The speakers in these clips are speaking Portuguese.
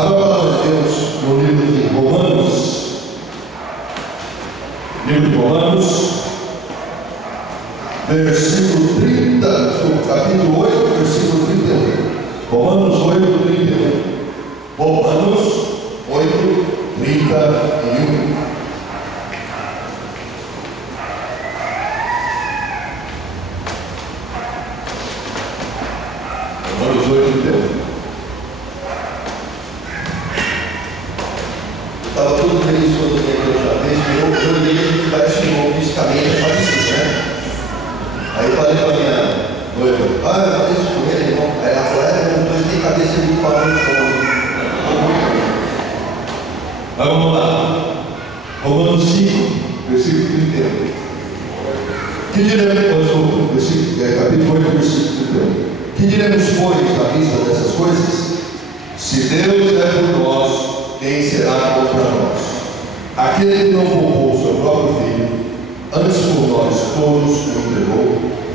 Abra a palavra de Deus no livro de Romanos. Livro de Romanos, versículo 30, capítulo 8, versículo 31. Romanos 8, 31. Romanos 8, 31. Romanos 8, 31. Estava tudo feliz quando eu vi outra vez, eu li que parece que fisicamente parecido, né? Aí eu falei para minha noiva, eu falei isso com ele, irmão. Aí ela falou, os dois têm cabeça de pau. Mas vamos lá. Romanos 5, versículo 31. Que diremos, capítulo 8, versículo 31. Que diremos, pois, à vista dessas coisas? Se Deus é por nós, quem será contra nós? Aquele que não poupou o seu próprio filho, antes por nós todos o entregou,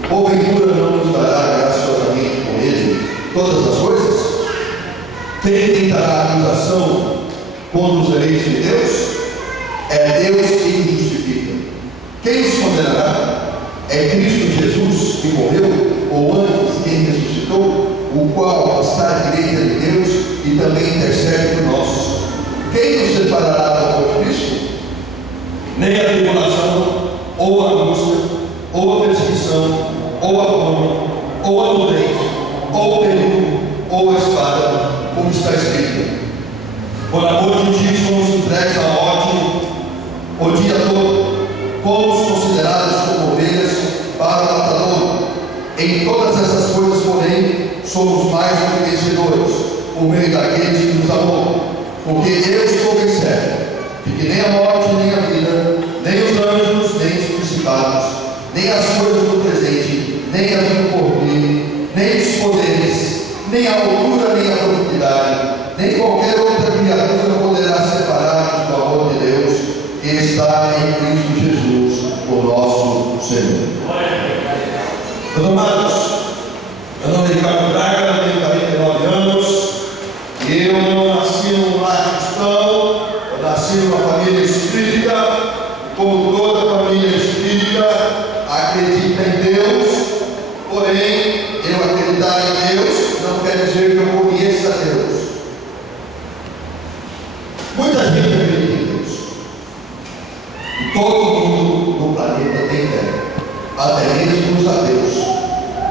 porventura não nos dará graciosamente com ele todas as coisas? Quem tentará acusação contra os eleitos de Deus? É Deus que justifica. Quem os condenará? É Cristo Jesus que morreu, ou antes quem ressuscitou, o qual está à direita de Deus e também intercede por nós. Quem nos separará do amor de Cristo? Nem a tribulação, ou a angústia, ou a perseguição, ou a fome, ou a nudez, ou o perigo, ou a espada, como está escrito: por amor de ti somos entregues à morte o dia todo, fomos considerados como ovelhas para o matador. Em todas essas coisas, porém, somos mais do que vencedores, por meio daqueles que nos amou. Porque eu estou bem certo de que nem a morte, nem a vida, nem os anjos, nem os principados, nem as coisas do presente, nem as do porvir, nem os poderes, nem a altura, nem a profundidade, nem qualquer outra criatura poderá separar-nos do amor de Deus que está em Cristo Jesus, o nosso Senhor. Meus amados, meu nome é Ricardo Braga, tenho 49 anos, e eu não nasci num lar cristão, eu nasci numa família espírita. Como toda família espírita, acredita em Deus, porém, eu acreditar em Deus não quer dizer que eu conheça Deus. Muita gente acredita em Deus, e todo mundo no planeta tem fé, até mesmo os ateus,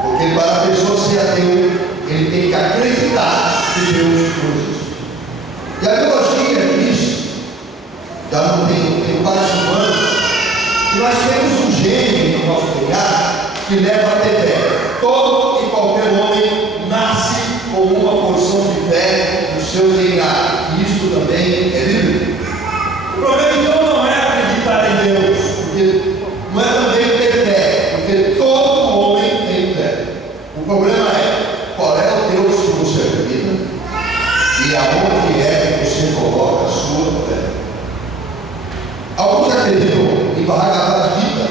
porque para a pessoa ser ateu, ele tem que acreditar que Deus existe. E a biologia diz, já não tenho quase 5 anos, que nós temos um gene no nosso DNA que leva a ter fé. Todo e qualquer homem nasce com uma porção de fé no seu DNA, e isso também é bíblico. O problema então não é acreditar em Deus, porque não é também ter fé, porque todo homem tem fé. O problema é qual é o Deus que você acredita e aonde é que você coloca a sua fé. Alguns acreditam em Bhagavad Gita,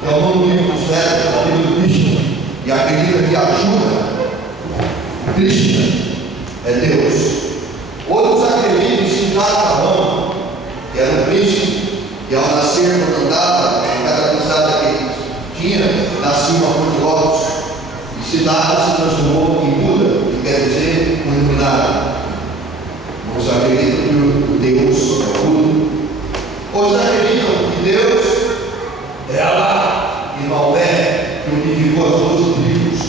que é o nome do livro dos Vedas, da Bíblia do Krishna, e acredita que ajuda o Krishna é Deus. Outros acreditam em Siddhartha, que era um príncipe, e ao nascer, quando andava, em cada pisada que ele tinha, nascia uma flor de lótus, e Siddhartha se transformou em Buda, que quer dizer um iluminado. Uns acreditam que o Deus é o Buda. Outros acreditam que Deus é Allah, e Maomé, que unificou as 12 tribos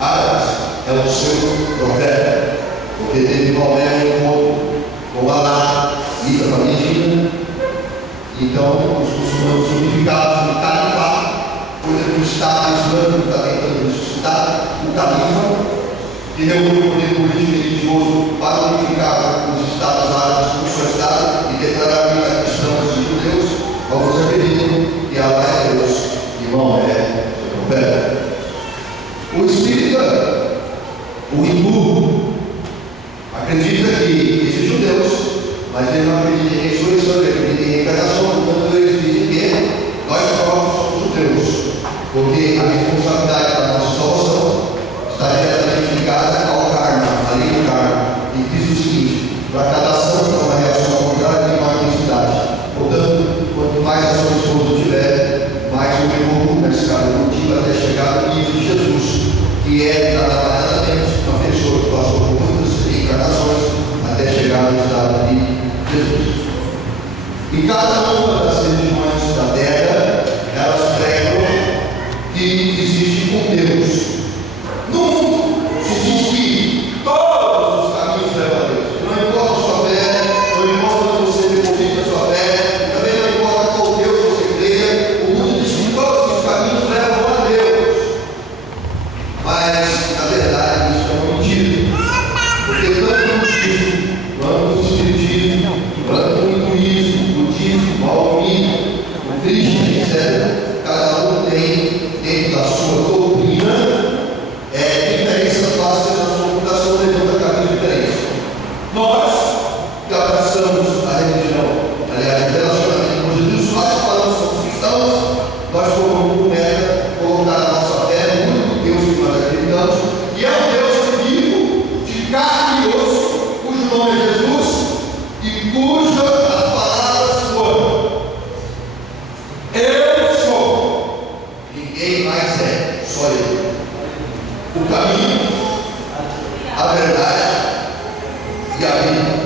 árabes, é o seu profeta, porque teve Maomé um encontro com Allah e a Palestina. Então, os muçulmanos unificados no califado, quando o Estado Islâmico está tentando ressuscitar o califa, que reúne o poder político e religioso para unificar os Estados árabes com o seu Estado e declarar a cristãos e judeus. Alguns acreditam que Allah é Deus e Maomé é o profeta. O espírita, o hindu, acredita que existem judeus, mas ele não acredita em ressurreição, ele acredita em reencarnação. Portanto, eles dizem que nós próprios somos judeus, porque a responsabilidade da nossa salvação está diretamente ligada ao karma, à lei do karma. E diz o seguinte: nome é Jesus e cujas as palavras foram: eu sou. Ninguém mais é, só eu. O caminho, a verdade e a vida.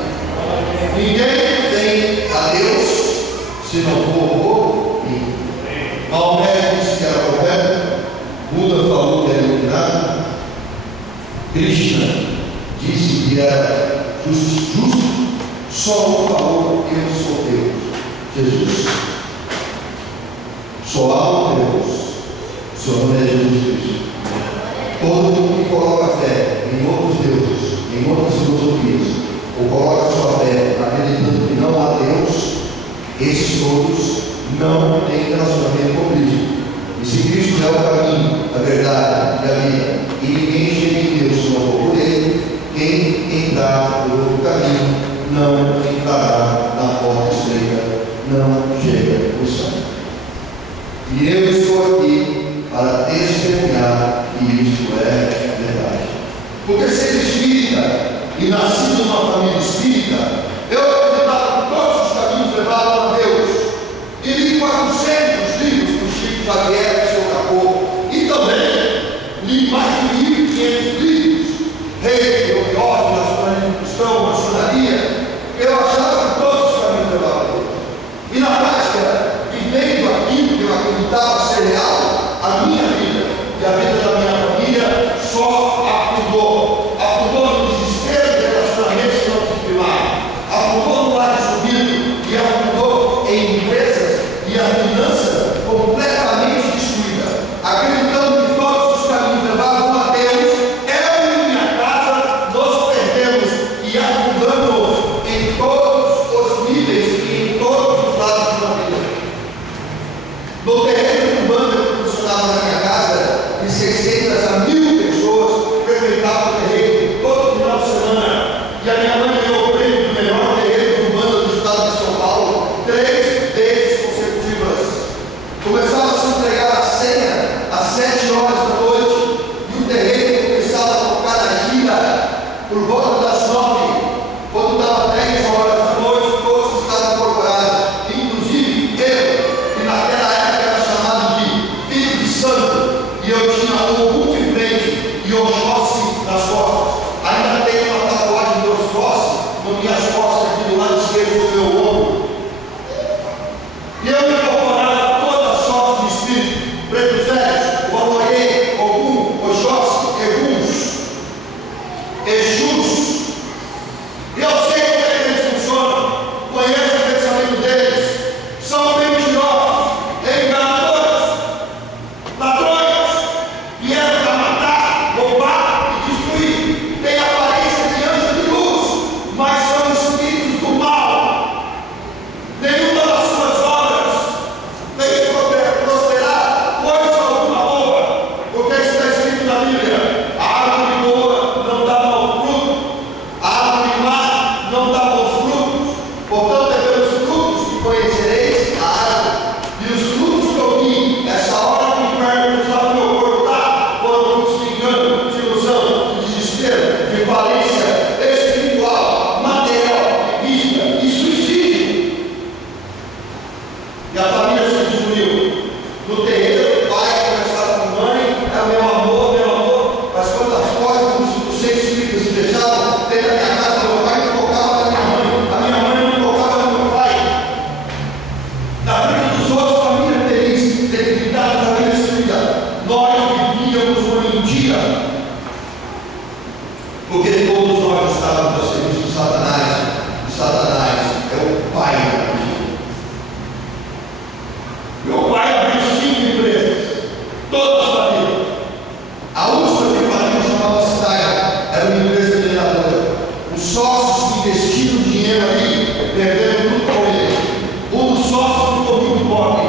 Ninguém vem a Deus se não for por mim. Maomé disse que era profeta, Buda falou que era iluminado, Krishna disse que era justo, só um falou: eu sou Deus, Jesus. Só há um Deus, seu nome é Jesus Cristo. Todo mundo que coloca fé em outros deuses, em outras filosofias, ou coloca sua fé acreditando que não há Deus, esses todos não têm relacionamento com Cristo. E se Cristo é o caminho, a verdade e a vida, e ninguém chega em Deus se não for por Ele, quem entrar por outro caminho não entrará na porta estreita, não chega no céu. E eu estou aqui para testemunhar que isto é verdade. Porque ser espírita e nascido numa família espírita, eu acreditava que todos os caminhos levavam a Deus. E li 400 livros do Chico Xavier, do seu Capô, e também li mais de 1.500 livros, rei, Eurióide, nacionalismo cristão, maçonaria. Eu achava que todos os caminhos levavam a Deus. E na prática, vivendo aquilo que eu acreditava ser real, a minha vida e a vida da minha família só afundou no desespero de relacionamentos que não se firmaram, afundou no lado subido e afundou em empresas e a finança completamente destruída, acreditando que todos os caminhos levavam a Deus. Eu e minha casa nos perdemos e afundamos em todos os níveis e em todos os lados da vida. No terreno de banda que funcionava na minha casa, de 600 a 1.000 pessoas frequentavam o terreno todo final de semana. E a minha mãe ganhou o prêmio do melhor terreno de banda do estado de São Paulo 3 vezes consecutivas. Começava a se entregar a senha às 7 horas da noite e o terreno começava a tocar a gira por volta das 9. Quando dava 10 horas da noite, todos estavam incorporados, inclusive eu, que naquela época era chamado de filho de santo, e eu tinha um multifrente e Oxóssi nas costas. Ainda tenho uma tatuagem de Oxóssi nas minhas costas, aqui do lado esquerdo do meu ombro. E eu incorporava toda sorte de espírito: pretos velhos, Valorê, Ogum, Oxóssi, Eguns, Exus. E eu sei como é que eles funcionam, conheço o pensamento deles. São mentirosos, enganadores, ladrões, vieram para matar, roubar e destruir. Têm aparência de anjo de luz, mas são espíritos do mal. Nenhuma das suas obras fez prosperar coisa alguma boa, porque está escrito na Bíblia: a árvore boa não dá mau fruto, a árvore má não dá bons frutos. Portanto, é pelos frutos que conhecereis a árvore. E os frutos que eu vi, essa hora que o inferno usava meu corpo lá, foram frutos de engano, de ilusão, de desespero, de falência espiritual, material, física e suicídio. E a família se desuniu. No terreiro, o pai conversava com a mãe: era meu amor, mas quando as portas dos 6 espíritos se fechavam, dentro da minha casa, meu pai não tocava na minha mãe, a minha mãe não tocava no meu pai. Na frente dos outros, família feliz, debilitada, família destruída. Nós vivíamos uma mentira, porque todos nós estávamos a serviço de Satanás, e Satanás é o pai da mentira. Meu pai abriu 5 empresas, todas as famílias. A última que faliu chamava-se Taia, era uma empresa mineradora. Os sócios que investiram dinheiro ali perderam tudo com ele. Um dos sócios ficou muito pobre,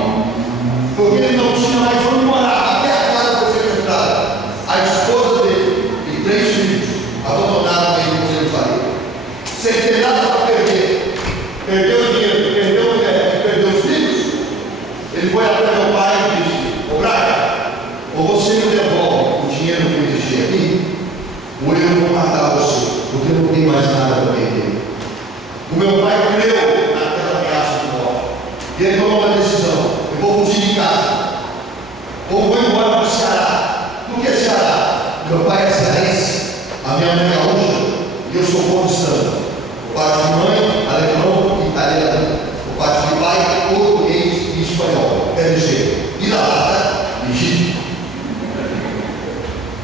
porque ele não tinha mais onde morar, até a casa foi sequestrada. A esposa dele e 3 filhos abandonaram ele quando ele faliu. Sem ter nada para perder, perdeu o dinheiro, perdeu a mulher, perdeu os filhos. Ele foi até meu pai e disse: ô Braga, ou você me devolve o dinheiro que eu deixei aqui, ou eu vou matar você, porque eu não tenho mais nada para perder. pessoa cristã. Por parte de mãe, alemão e italiano. Por parte de pai, português e espanhol. Quer dizer, vira-lata e Egito.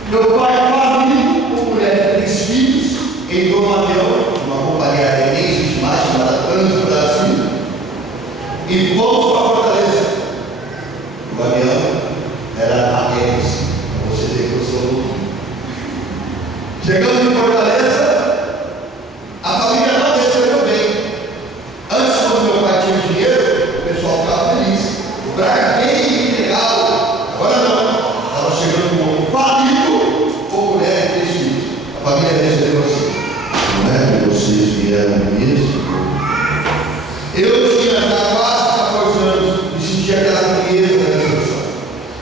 Meu pai, família, com mulher, 3 filhos, entrou no avião, uma companhia aérea nem existe mais, chamada Transbrasil, e fomos para Fortaleza. O avião era a hélice, para você ver que eu sou louco. Chegando em Fortaleza, a família não recebeu bem. Antes, quando meu pai tinha dinheiro, o pessoal ficava feliz. O Braga veio e legal. Agora não. Estava chegando um homem falido com mulher e 3 filhos. A família recebeu assim: não é que vocês vieram mesmo? Eu tinha já quase 14 anos e sentia aquela frieza da recepção.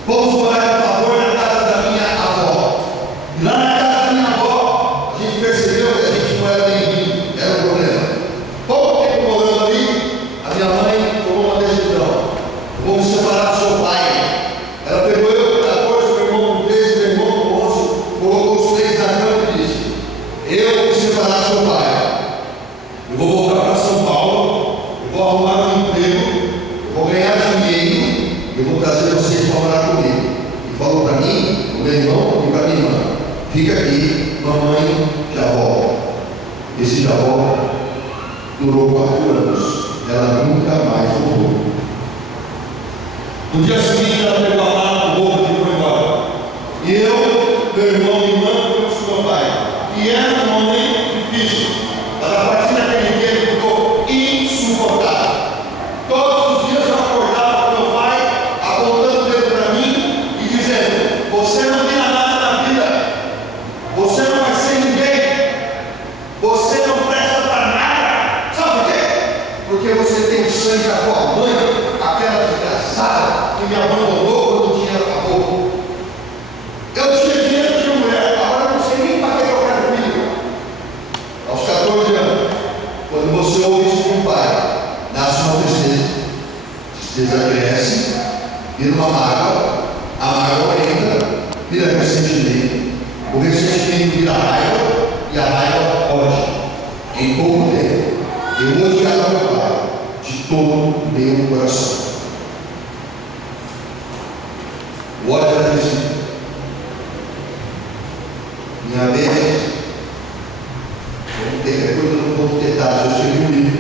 Vamos morar, por favor, na casa da minha avó. E lá na casa da minha avó, a gente percebeu que a gente não era bem-vindo, era um problema. Pouco tempo morando ali, a minha mãe tomou uma decisão: vamos separar do seu pai. Ela pegou eu com 14, meu irmão com 13, meu irmão com 11, colocou os 3 na cama e disse: eu vou separar do seu pai. Eu vou voltar para São Paulo, eu vou arrumar um emprego, eu vou ganhar dinheiro e eu vou trazer vocês para morar comigo. E falou para mim, para o meu irmão e para minha irmã: fica aqui, mamãe já volta. Esse já volta durou 4 anos. Ela nunca mais voltou. No dia seguinte, ela pegou a mala, o roubo e foi embora. E eu, meu irmão e minha irmã, fomos com meu pai. E era um momento difícil. Mas a partir daquele dia ele ficou insuportável. Todos os dias eu acordava com meu pai, apontando o dedo para mim e dizendo: você não tem nada na vida, você não vai ser ninguém, você não presta para nada. Sabe por quê? Porque você tem o sangue da tua mãe, aquela desgraçada que me abandonou quando o dinheiro acabou. Eu tinha dinheiro, tinha mulher, agora eu não sei nem para que eu quero filho. Aos 14 anos, quando você ouve isso com o pai, nasce uma tristeza. Tristeza cresce, vira uma mágoa, a mágoa entra, vira ressentimento. O ressentimento vira raiva e a raiva ódio. Em pouco tempo, eu odiava meu pai de todo o meu coração. O ódio era recebido. Minha vez, depois eu não vou ter detalhes, eu escrevi um livro.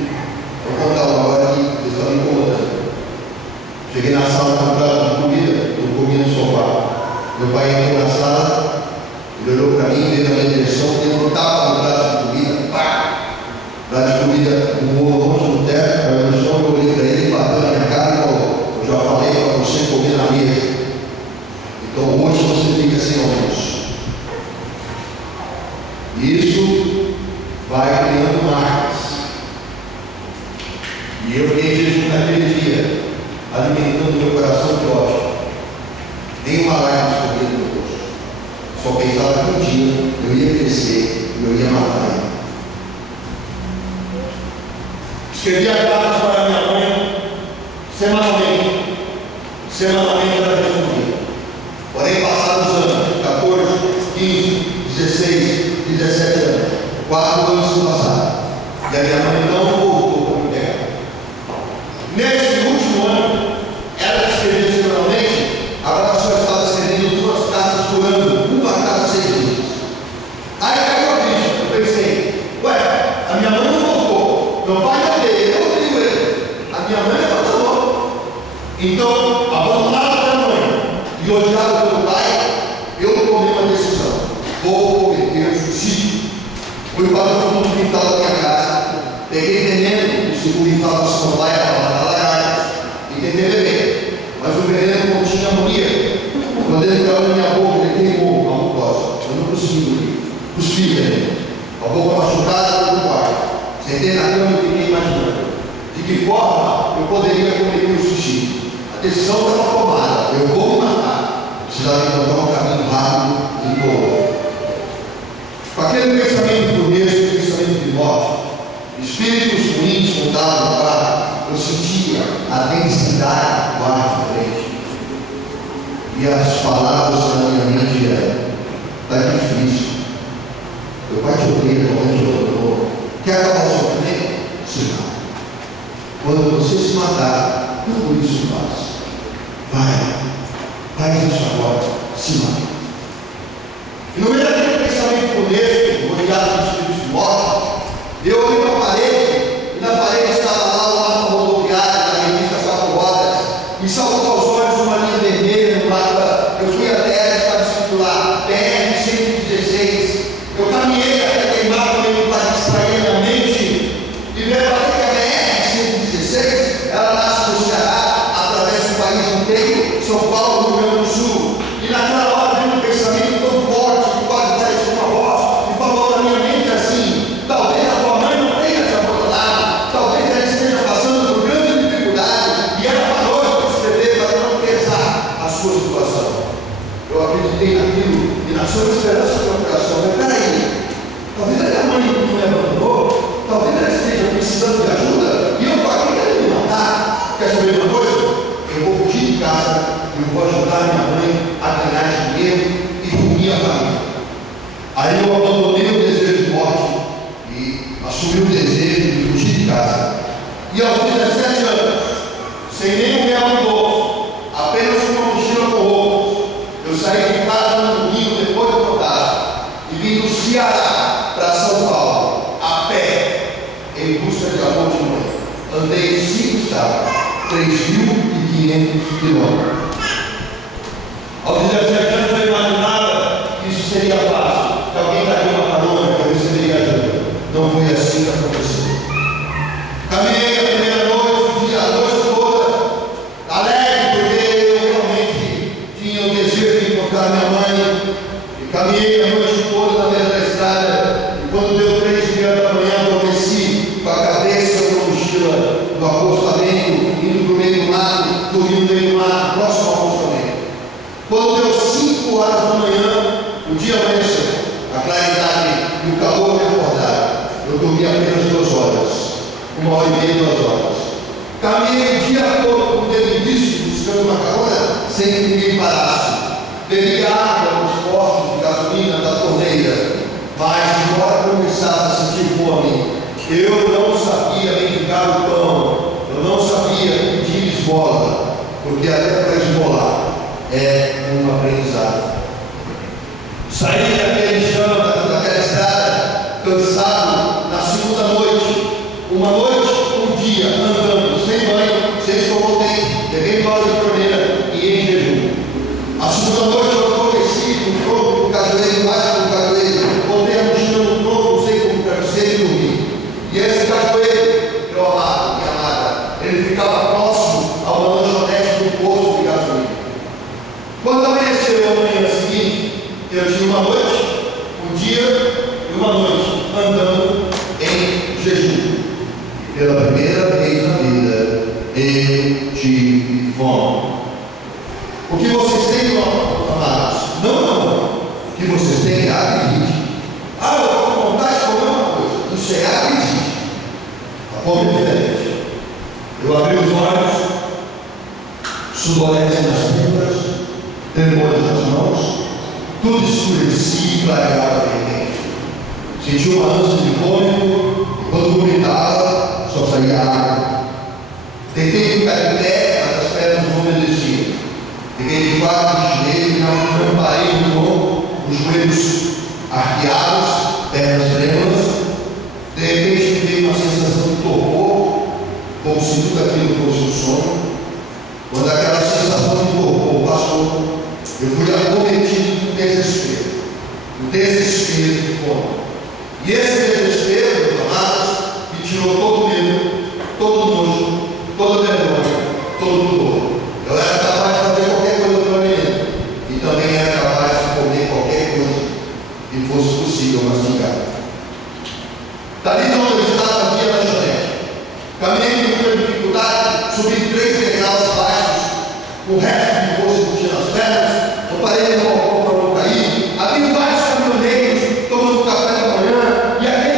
Vou contar uma hora que vocês estão me incomodando. Cheguei na sala comprada de comida, eu comia no sofá. Meu pai entrou na sala, ele olhou para mim, veio na minha direção, ele não estava no prato de comida, pá! O prato de comida voou longe no teto, caiu no chão, eu olhei para ele, bateu na minha cara e falou: eu já falei para você comer na mesa. Então hoje você fica sem almoço. Isso vai criando marcas. E eu fiquei em jejum naquele dia, alimentando meu coração de ódio. Nenhuma lágrima escorria do meu rosto. Só pensava que um dia eu ia crescer e eu ia matar ele. Escrevia cartas para minha mãe semanalmente. Semanalmente ela respondia. Porém, passados os anos, 14, 15, 16, 17 anos, 4 anos se passaram. E a minha mãe não voltou para me pegar. Nesse último ano, ela escrevia semanalmente, agora só estava escrevendo 2 cartas por ano, uma a cada 6 dias. Aí caiu a ficha. Eu pensei: ué, a minha mãe não voltou, meu pai não veio, eu odeio ele. A minha mãe abandonou. Então, abandonado pela mãe e odiado pelo pai, eu tomei uma decisão: vou cometer suicídio. Fui para o fundo do quintal da minha casa, peguei veneno, o seguro estava na samambaia para matar lagartos, e tentei beber, mas o veneno continha amoníaco. Quando ele caiu na minha boca, ele queimou a mucosa. Eu não consegui dormir. Cuspi veneno. A boca machucada no quarto. Sentei na cama e fiquei imaginando de que forma eu poderia cometer o suicídio. A decisão estava tomada: eu vou me matar. Precisava encontrar um caminho rápido e doloroso. Com aquele pensamento funesto, pensamento de morte, espíritos ruins mudaram para eu sentia a densidade do ar diferente. E as palavras na minha mente eram: está difícil. Meu pai te odeia, não te abandonou. Quer acabar o sofrimento? Se mata. Quando você se matar, tudo isso passa. Faz isso agora, se mata. E no meio daquele pensamento honesto, rodeado dos espíritos de morte, eu olhei para a parede, e na parede estava lá o mapa rodoviário da revista Quatro Rodas, e saltou aos olhos uma linha vermelha no mapa. Eu fui até ela, estava escrito lá, BR-116. Eu caminhei até aquele mapa meio para distrair minha mente, e veio até que a BR-116, ela nasce no Ceará, através do país inteiro, São Paulo, Rio Grande do Sul. E naquela hora veio um pensamento tão forte, que quase parecia uma voz, e falou na minha mente assim: talvez a tua mãe não tenha te abandonado, talvez ela esteja passando por grande dificuldade, e ela parou de escrever para não pesar a sua situação. Eu acreditei naquilo, e nasceu uma esperança no meu coração. Mas peraí, talvez a minha mãe não me abandonou, talvez ela esteja precisando de ajuda, e eu estou aqui querendo me matar. Quer saber uma coisa? Eu vou fugir de casa, eu vou ajudar minha mãe a ganhar dinheiro e reunir a família. Aí eu abandonei o desejo de morte e assumi o desejo de fugir de casa. E aos 17 anos, sem nenhum real de bolso, apenas uma mochila com roupas, eu saí de casa no domingo depois do contato e vim do Ceará para São Paulo, a pé, em busca de amor de mãe. Andei 5 estados, 3.500 quilômetros. Aos 17 anos eu imaginava que isso seria fácil, que alguém daria uma carona, que eu receberia ajuda. Não foi assim que aconteceu. Caminhei a primeira noite, a noite toda, alegre, porque eu realmente tinha o desejo de encontrar minha mãe. E caminhei a noite toda na beira da estrada, e quando deu 3h30 da manhã, eu desci com a cabeça na mochila do acostamento, indo para o meio do mato, dormindo no meio do mato, próximo ao acostamento. Quando deu 5 horas da manhã, o dia amanheceu, a claridade e o calor me acordaram. Eu dormi apenas 2 horas, 1h30, 2 horas. Caminhei o dia todo com o dedo indício, buscando uma carona, sem que ninguém parasse. Bebi água nos postos de gasolina da torneira, mas embora começasse a sentir fome, eu não sabia mendigar o pão, eu não sabia pedir esmola, porque até para esmolar é um aprendizado. Saí daquele chão, daquela estrada, cansado, na segunda noite, uma noite, um dia, andando, sem banho, sem escovão-dente, peguei bola de torneira e em jejum. A segunda noite eu adormeci com o tronco do cajueiro, embaixo do cajueiro, botei a mochila no tronco, usei como travesseiro e dormi. E esse cajueiro, meu amado, minha amada, ele ficava próximo a uma lanchonete do posto de gasolina. Quando amanheceu a manhã seguinte, eu tinha uma noite, um dia e uma noite andando em jejum. E pela primeira vez na vida, eu tive fome. O que vocês têm, amados? Não. O que vocês têm é apetite. Ah, eu estou com vontade de comer uma coisa. Isso é apetite. A fome é diferente. Eu abri os olhos, sudorese nas pílulas, tremores nas mãos, tudo escurecia e clareava de repente. Senti uma ânsia de vômito, e quando vomitava, só saía água. Tentei ficar de pé, mas as pernas não obedeciam. Fiquei de quatro de joelho, não parei no tronco, os joelhos arqueados, pernas trêmulas. De repente me veio uma sensação de torpor, como se tudo aquilo fosse um sono. Quando aquela sensação de torpor passou, eu fui acometido do desespero de fome. E esse desespero, meus amados, me tirou todo o medo, todo o nojo, toda a vergonha, todo o dor. Eu era capaz de fazer qualquer coisa pelo alimento, e também era capaz de comer qualquer coisa que fosse possível mastigar. Dali de onde eu estava, havia lanchonete. Caminhei com muita dificuldade, subi 3 degraus baixos, o resto de força que tinha nas pernas. Eu parei no balcão para não cair. Havia vários caminhoneiros tomando café da manhã, e aquele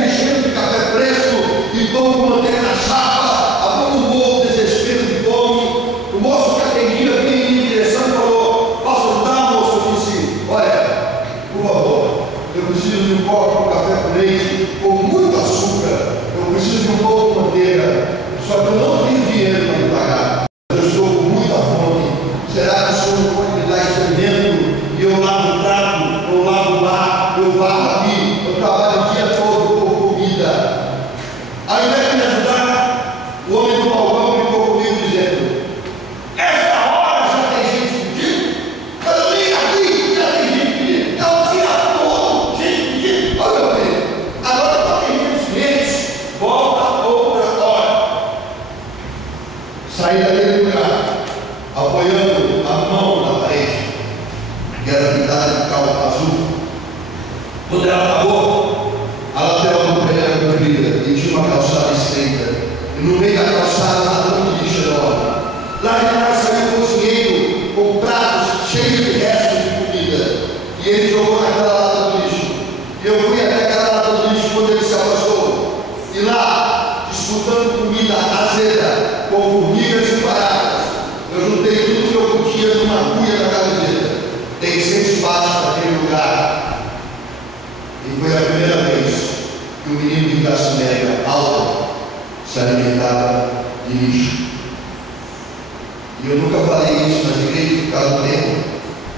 E eu nunca falei isso nas igrejas por causa do tempo,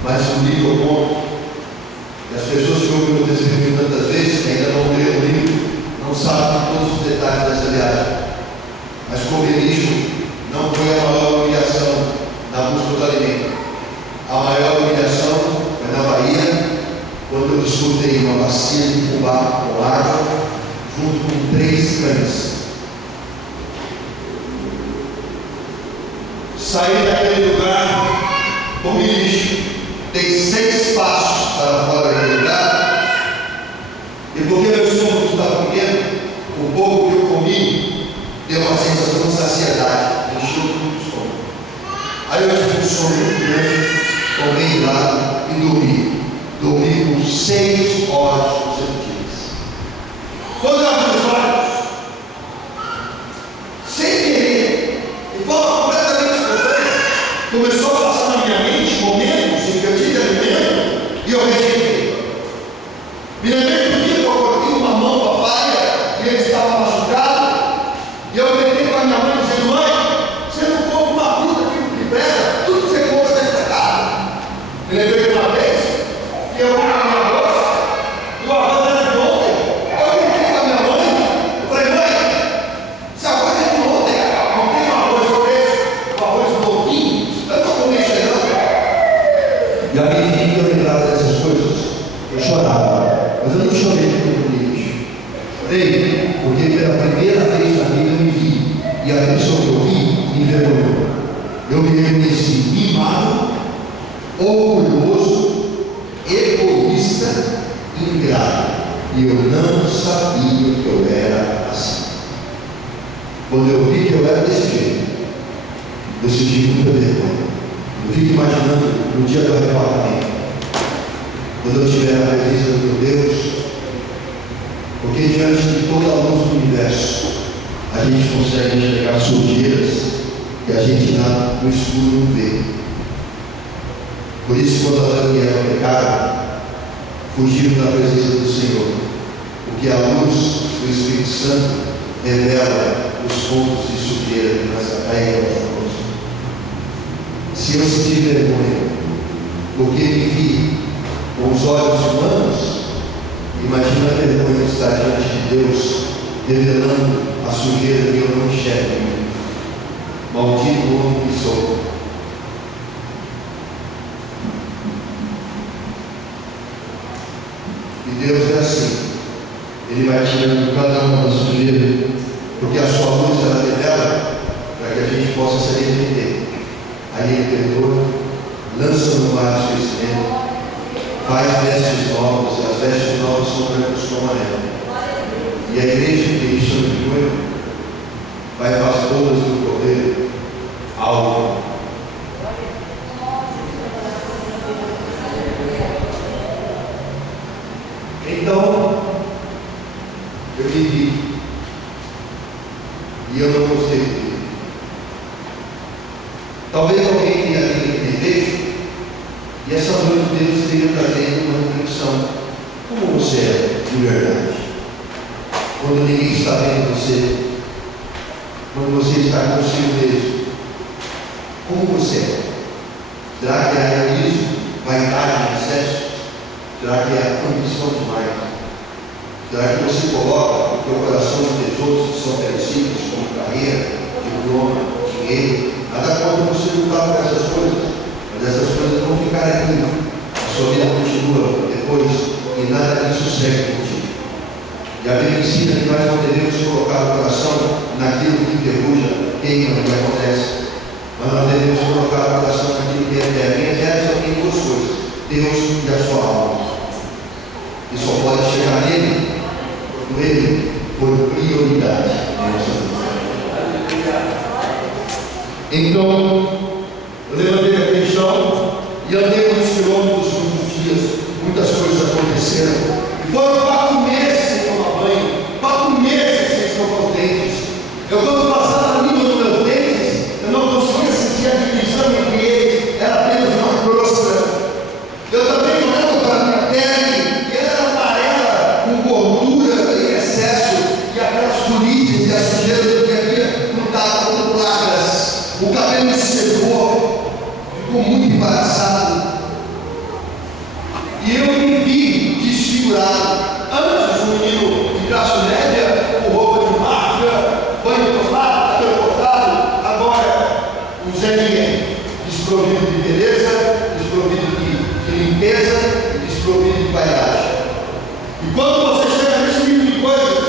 mas no livro eu conto. E as pessoas que ouvem o meu testemunho tantas vezes, que ainda não leram o livro, não sabem todos os detalhes dessa viagem. Mas comer lixo não foi a maior humilhação na busca do alimento. A maior humilhação foi na Bahia, quando eu desfrutei uma bacia de fubá com água, junto com 3 cães. Saí daquele lugar, comi lixo, dei 6 passos para fora daquele lugar, e porque meu estômago estava pequeno, o pouco que eu comi deu uma sensação de saciedade, encheu tudo o estômago. Aí eu tive um sono muito grande, tomei de lado e dormi. Dormi por 6 horas consecutivas. Quando eu abri os olhos, sem querer, de forma completamente espontânea, começou a passar na minha mente momentos em que eu tive alimento e eu rejeitei. Me lembrei do dia que eu coloquei uma mão para a paia e ele estava machucado, e eu gritei com a minha mãe dizendo: mãe, você não come uma fruta que presta, tudo que você compra está estragado. Me lembrei de uma vez que eu comi arroz, e o arroz era de ontem. Eu gritei com a minha mãe, eu falei: mãe, se a arroz é de ontem, não tem um arroz fresco, um arroz novinho, eu não comi isso aí não. E à medida que eu lembrava dessas coisas, eu chorava, mas eu não chorei porque eu comi lixo. Chorei porque pela primeira vez na vida eu me vi, e a pessoa que eu vi me envergonhou. Eu me reconheci mimado, orgulhoso, egoísta, ingrato, e eu não sabia que eu era assim. Quando eu vi que eu era desse jeito, eu senti muita vergonha. Eu fico imaginando no dia do arrebatamento, quando eu estiver na presença do meu Deus, porque diante de toda a luz do universo, a gente consegue enxergar sujeiras que a gente no escuro não vê. Por isso, quando Adão e Eva pecaram, fugiram da presença do Senhor, porque a luz do Espírito Santo revela os pontos de sujeira que nós carregamos conosco. Se eu sentir vergonha, porque me vi com os olhos humanos, imagina a vergonha de estar diante de Deus, revelando a sujeira que eu não enxergo em mim. Maldito o homem que sou. E Deus é assim. Ele vai tirando cada uma da sujeira, porque a sua luz ela revela para que a gente possa se arrepender. Aí Ele perdoa, lança no mar a sua esquerda, faz vestes novas, e as vestes novas são brancas como a neve. E a igreja que ele chama de noivo vai para as bodas do Cordeiro alvo. Então, eu me vi e eu não gostei dele. Talvez alguém tenha vindo aqui na igreja e essa noite Deus esteja trazendo uma reflexão. Como você é de verdade? Quando ninguém está vendo você, quando você está consigo mesmo, como você é? Será que é egoísmo, vaidade em excesso? Será que é ambição demais? Será que você coloca no teu coração os tesouros que são perecidos, como carreira, diploma, dinheiro? Nada contra você lutar por essas coisas, mas essas coisas vão ficar aqui. A sua vida continua depois e nada disso segue contigo. E a Bíblia ensina que nós não devemos colocar o coração naquilo que enferruja, queima e acontece. Mas nós devemos colocar o coração naquilo que é eterno. E eterno só tem 2 coisas: Deus e a sua alma. E só pode chegar nele quando ele for prioridade em nossa vida. Então, eu levantei a questão e andei muitos quilômetros, muitos dias, muitas coisas aconteceram. E foram 4 meses sem tomar banho, 4 meses sem escovar os dentes. Eu, quando passava a língua nos meus dentes, eu não conseguia sentir a divisão entre eles, era apenas uma crosta. Eu também olhava para a minha pele, e ela era amarela, com gordura em excesso, e aquelas fuligens e a sujeira do dia a dia não estavam com plagas. O cabelo secou, embaraçado. E eu me vi desfigurado. Antes, um menino de classe média, com roupa de máfia, banho tomado, cabelo cortado. Agora, um Zé Ninguém, desprovido de beleza, desprovido de limpeza e desprovido de vaidade. E quando você chega nesse tipo de coisas,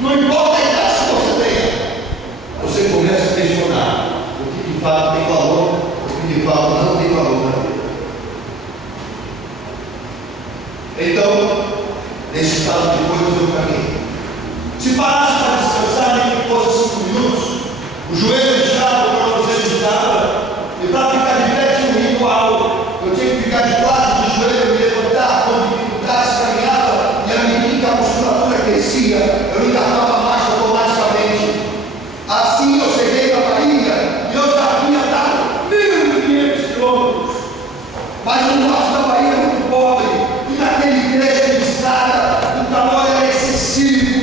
não importa a idade que você tenha, você começa a questionar o que de fato tem valor, o que de fato não tem valor na vida. Então, nesse estado de coisas eu caminhei. Se parasse para descansar nem que fosse 5 minutos, o joelho inchado, o tornozelo inchado, e para ficar de pé tinha um ritual. Eu tinha que ficar de quatro de joelho, me levantar, com dificuldades, caminhava, e à medida que a musculatura crescia, eu engatava a marcha automaticamente. Assim eu cheguei na Bahia, e eu já havia dado 1.500 quilômetros. Mas o norte da Bahia é muito pobre, e naquele trecho de estrada, o calor era excessivo.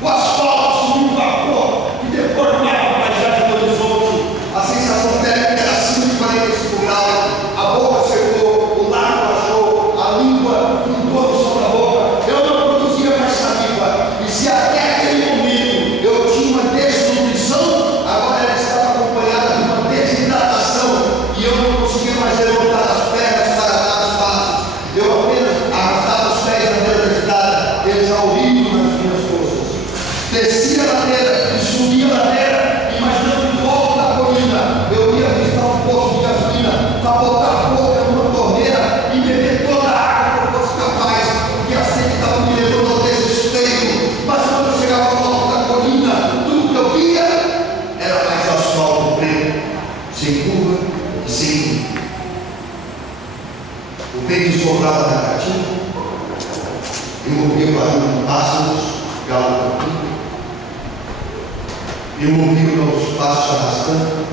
O asfalto subiu um vapor que deformava a paisagem do horizonte. A sensação térmica era acima de 45 graus. A boca secou, o lábio baixou, a língua flutuou no som da boca. Eu não produzia mais saliva. E se até aquele momento eu tinha uma desnutrição, agora ela estava acompanhada de uma desidratação. E eu não conseguia mais levantar as pernas para dar os passos. Eu apenas arrastava os pés na beira da estrada, exaurido nas minhas forças. Descia a ladeira, subia a ladeira, imaginando o alto da colina. Eu ia visitar um posto de gasolina para botar a boca numa torneira e beber toda a água que eu fosse capaz, porque a sede estava me levando ao desespero. Mas quando eu chegava no alto da colina, tudo que eu via era mais asfalto preto, sem curva e sem fim. O vento soprava na caatinga, eu ouvia o barulho de pássaros, galo campinho. Eu ouvi os meus passos arrastando.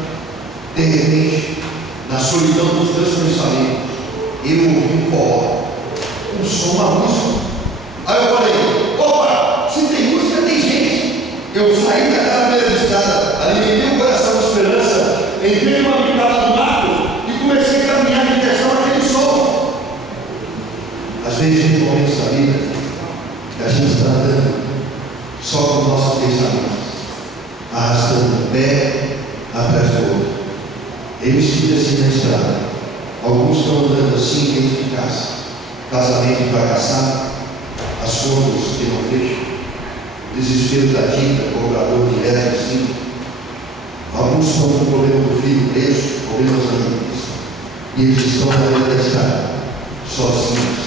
De repente, na solidão dos meus pensamentos, eu ouvi um forró, um som, uma música. Aí eu falei: opa, se tem música, tem gente. Eu saí daquela beira de estrada, alimentei o coração de esperança, entrei numa picada do mato e comecei a caminhar em direção àquele som. Às vezes, tem momentos da vida que a gente está andando só com os nossos pensamentos, arrastando um pé atrás do outro. Eles ficam assim na estrada. Alguns estão andando assim dentro de casa. Casamento fracassado, as contas que não fecham, desespero da dívida, cobrador direto assim. Alguns estão com o problema do filho preso, problemas na justiça. E eles estão na beira da estrada, sozinhos,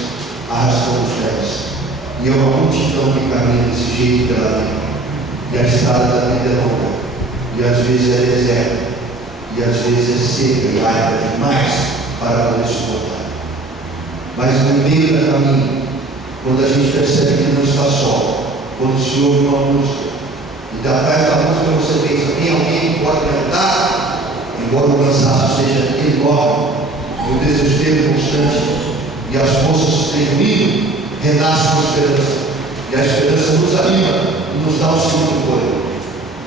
arrastando os pés. E é uma multidão que caminha desse jeito pela vida. E a estrada da vida é longa, e às vezes é deserta, e às vezes é seca e árida demais para poder suportar. Mas no meio do caminho, quando a gente percebe que não está só, quando se ouve uma música, e atrás da música você pensa: tem alguém que pode me ajudar? Embora o cansaço seja enorme, e o desespero constante, e as forças tenham ido, renasce uma esperança, e a esperança nos anima e nos dá um segundo fôlego.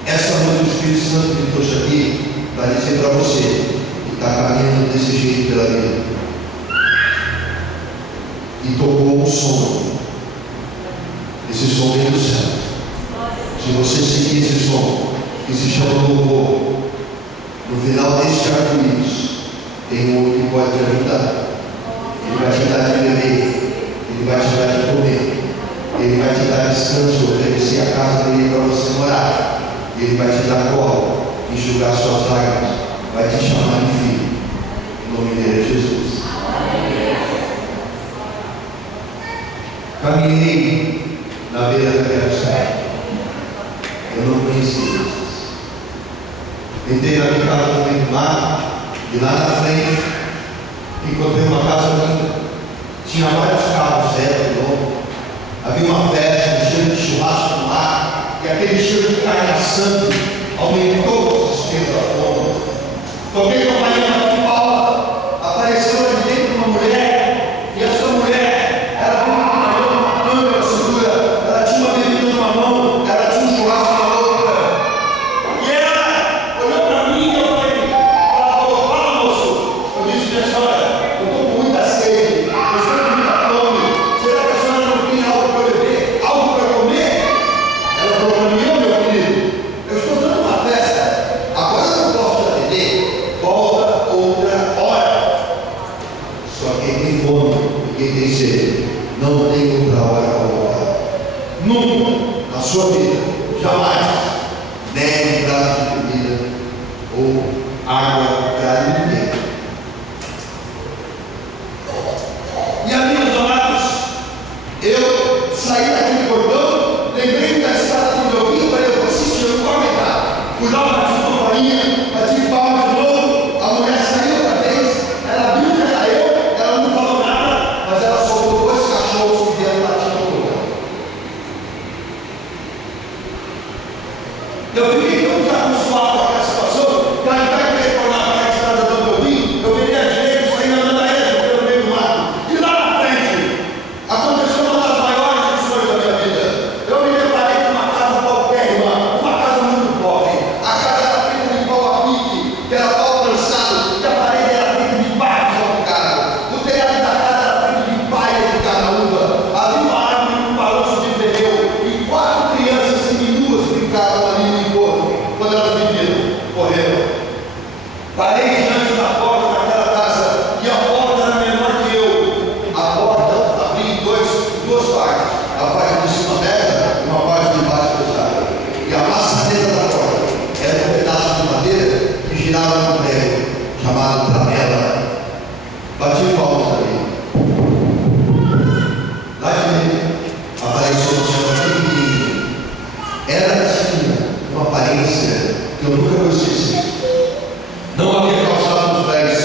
Essa noite o Espírito Santo me trouxe aqui para dizer para você que está caminhando desse jeito pela vida. E tocou um som. Esse som vem do céu. Se você seguir esse som, que se chama louvor, no final desse arco-íris, tem um outro que pode te ajudar. Ele vai te dar de beber, ele vai te dar de comer. Ele vai te dar descanso, oferecer a casa dele para você morar. Ele vai te dar colo, enxugar suas lágrimas, vai te chamar de filho. Em nome dele é Jesus. Caminhei na beira daquela estrada. Eu não conhecia Jesus. Entrei na minha casa no meio do mar, e lá na frente encontrei uma casa linda. Tinha vários carros zero quilômetros. Havia uma festa, um cheiro de churrasco no ar, e aquele cheiro de carne assando aumentou o desespero da fome. Toquei uma campainha de palma, apareceu ali dentro uma mulher, e essa mulher, ela tinha uma câmera na cintura, ela tinha uma bebida numa mão, ela tinha um churrasco na outra. E ela olhou para mim e eu falei: ela falou: fala, na sua vida, jamais negue prato de comida ou água para ninguém. E amigos amados, eu saí daquele cordão, lembrei da estrada do meu filho, falei, eu vou assistir, eu não vou aumentar. Fui lá, bati campainha, bati palma de novo, a mulher saiu outra vez, ela viu que era eu, ela não falou nada, mas ela soltou 2 cachorros que vieram latir no cordão. Eu fiquei tão desacostumado com aquela situação, que ao invés de retornar para a estrada do meu filho, eu virei à direita e saí andando a essa pelo meio do mato. E lá na frente, aconteceu uma das maiores lições da minha vida. Eu me deparei com uma casa paupérrima, uma casa muito pobre. A casa era feita de pau a pique, que era pau trançado, que a parede era feita de barro salpicado. O telhado da casa era feito de palha de carnaúba. Havia uma árvore com um balanço de pneu e 4 crianças seminuas brincavam ali no entorno. Quando elas me viram, correram. Parei diante da porta daquela casa e a porta era menor que eu. A porta abria em duas partes. A parte de cima aberta e uma parte de baixo fechada. E a maçaneta da porta era um pedaço de madeira que girava num prego, chamado tramela. Bati palmas ali. Lá de dentro apareceu uma senhora pequenininha. Ela tinha uma aparência que eu nunca vou esquecer. Não havia calçado nos pés,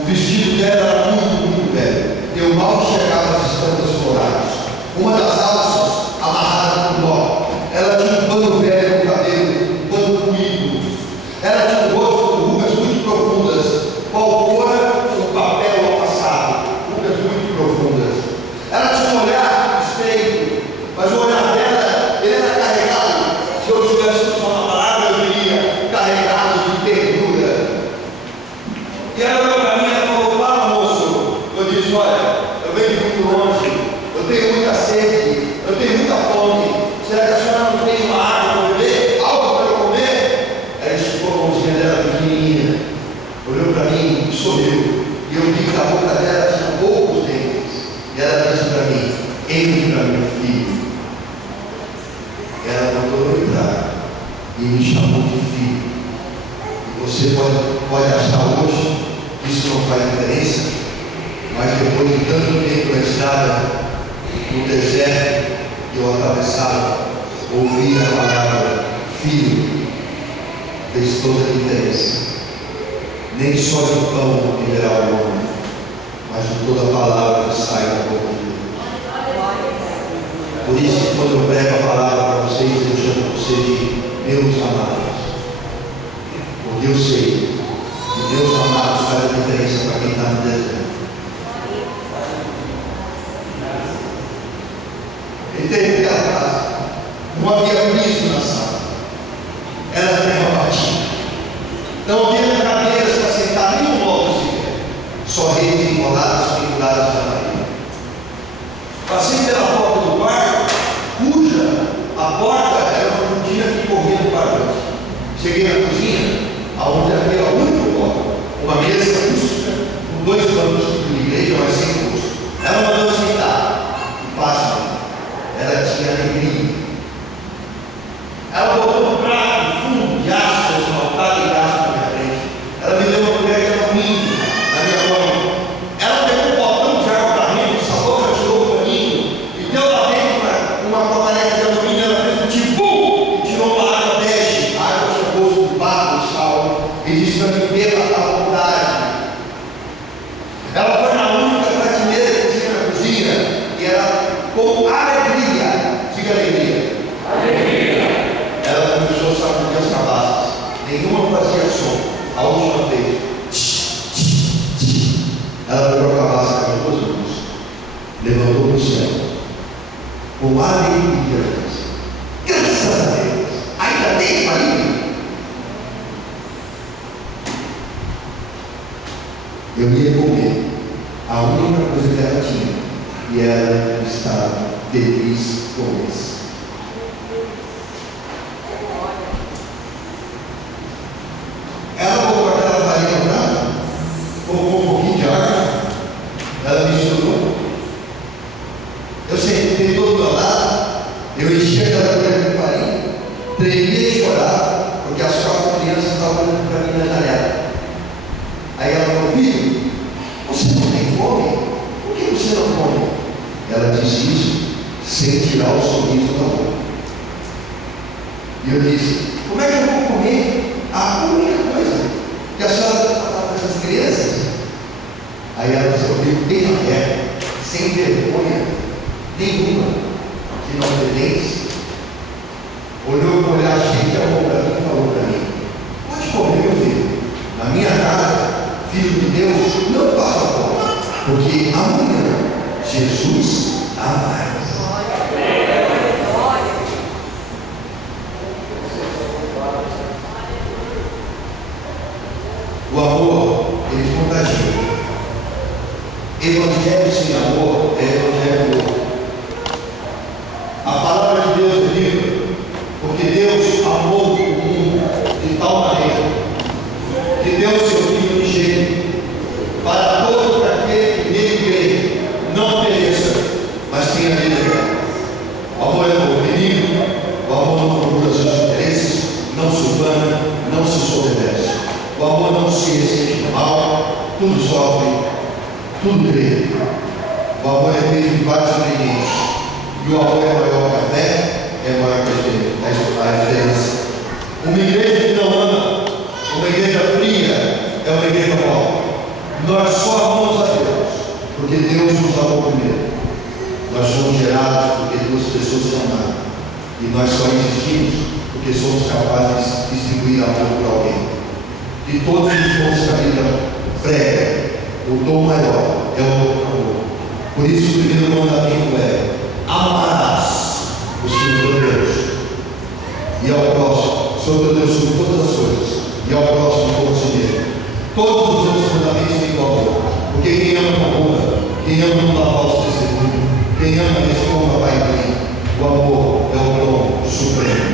o vestido dela era muito velho. Eu mal enxergava as estampas florais. Uma das alças amarrada com nó. Ela tinha um pano velho no cabelo, um pano comido. Ela tinha um rosto com rugas muito profundas, qual cora o papel ao passado, rugas muito profundas. Ela tinha um olhar estreito, mas o olhar dela, ele era carregado. Se eu tivesse usado uma palavra, eu diria carregado de ternura. E ela olhou para mim e falou, fala moço. Eu disse, olha, eu venho de muito longe, eu tenho muita sede, eu tenho muita fome. Será que a senhora não tem uma água para beber? Algo para eu comer? Ela esticou a mãozinha dela pequenininha, olhou para mim e sorriu. E eu vi que a boca dela tinha poucos dentes. E ela disse para mim, entra meu filho. Ela mandou eu entrar e me chamou de filho. E você pode achar hoje que isso não faz diferença, mas depois de tanto tempo na estrada, no deserto, eu atravessava, ouvia a palavra filho, fez toda a diferença. Nem só de pão viverá o homem, mas de toda a palavra que sai da boca de Deus. Por isso, quando eu prego a palavra para vocês, eu chamo vocês de meus amados. Porque eu sei que meus amados faz a diferença para quem está no deserto. Entrei naquela casa, não havia piso na sala, era terra batida, não havia cadeiras para sentar, nem um móvel sequer, só redes enroladas, penduradas na parede. Passei pela porta do quarto, cuja a porta era uma cortina que corria no parede. Cheguei na cozinha, aonde havia o único móvel, uma mesa rústica, com 2 bancos de igreja, mas sem curso. Ela mandou sentar, e passa. Ela tinha alegria. Ela botou um prato fundo de aço, esmaltado e aço na minha frente. Ela me deu uma colher de alumínio na minha mão. Ela pegou um potão de água barriga, sabor, tirou o paninho e deu lá dentro uma cotalheta de alumínio. Ela fez um tipo e tirou uma água bege. A água tinha gosto de barro e sal. E disse para mim, beba à vontade. Ela foi na única prateleira que tinha na cozinha e ela, com alegria, diga alegria. Alegria. Ela começou a sacudir as cabaças. Nenhuma fazia som. A última vez. Ela pegou a cabaça com as 2 mãos, levantou para o céu, com alegria. Graças a Deus. Ainda tem marido? Eu ia comer a única coisa que ela tinha, e ela estava feliz com isso. Ela colocou aquela farinha branca, colocou um pouquinho de água, ela misturou. Eu sentei todo do meu lado, eu enchi aquela colher E eu disse: como é que eu vou comer a única coisa que a senhora está para essas crianças? Aí ela sorriu bem aberta, sem vergonha nenhuma, que não pertence. Olhou com o olhar cheio de amor para mim e falou para mim: pode comer, meu filho. Na minha casa, filho de Deus não passa fome, porque amanhã Jesus ama. O amor, ele contagia. Evangelho sem amor é evangelho louco. A palavra de Deus é livre, porque Deus amou o mundo de tal maneira que deu o seu Filho unigênito para todo aquele que nele crê, não pereça, mas tenha vida eterna. O amor é benigno, o amor não procura seus interesses, não se ufana, não se sobreveste. O amor não se resiste do mal, tudo sofre, tudo crê. O amor é feito de vários ingredientes. E o amor é maior que a fé, é maior que a diferença. Uma igreja que não ama, uma igreja fria, é uma igreja morta. Nós só amamos a Deus, porque Deus nos amou primeiro. Nós somos gerados porque duas pessoas se amaram. E nós só existimos porque somos capazes de distribuir amor por alguém. E todos os dons que a Bíblia prega, o dom maior é o amor. Por isso o primeiro mandamento é: amarás o Senhor teu Deus e ao próximo, o Senhor teu Deus sobre todas as coisas, e ao próximo como si mesmo. Todos os outros mandamentos têm o amor, porque quem ama não rouba, quem ama não dá falso testemunho, quem ama responde a Pai bem. O amor é o dom supremo.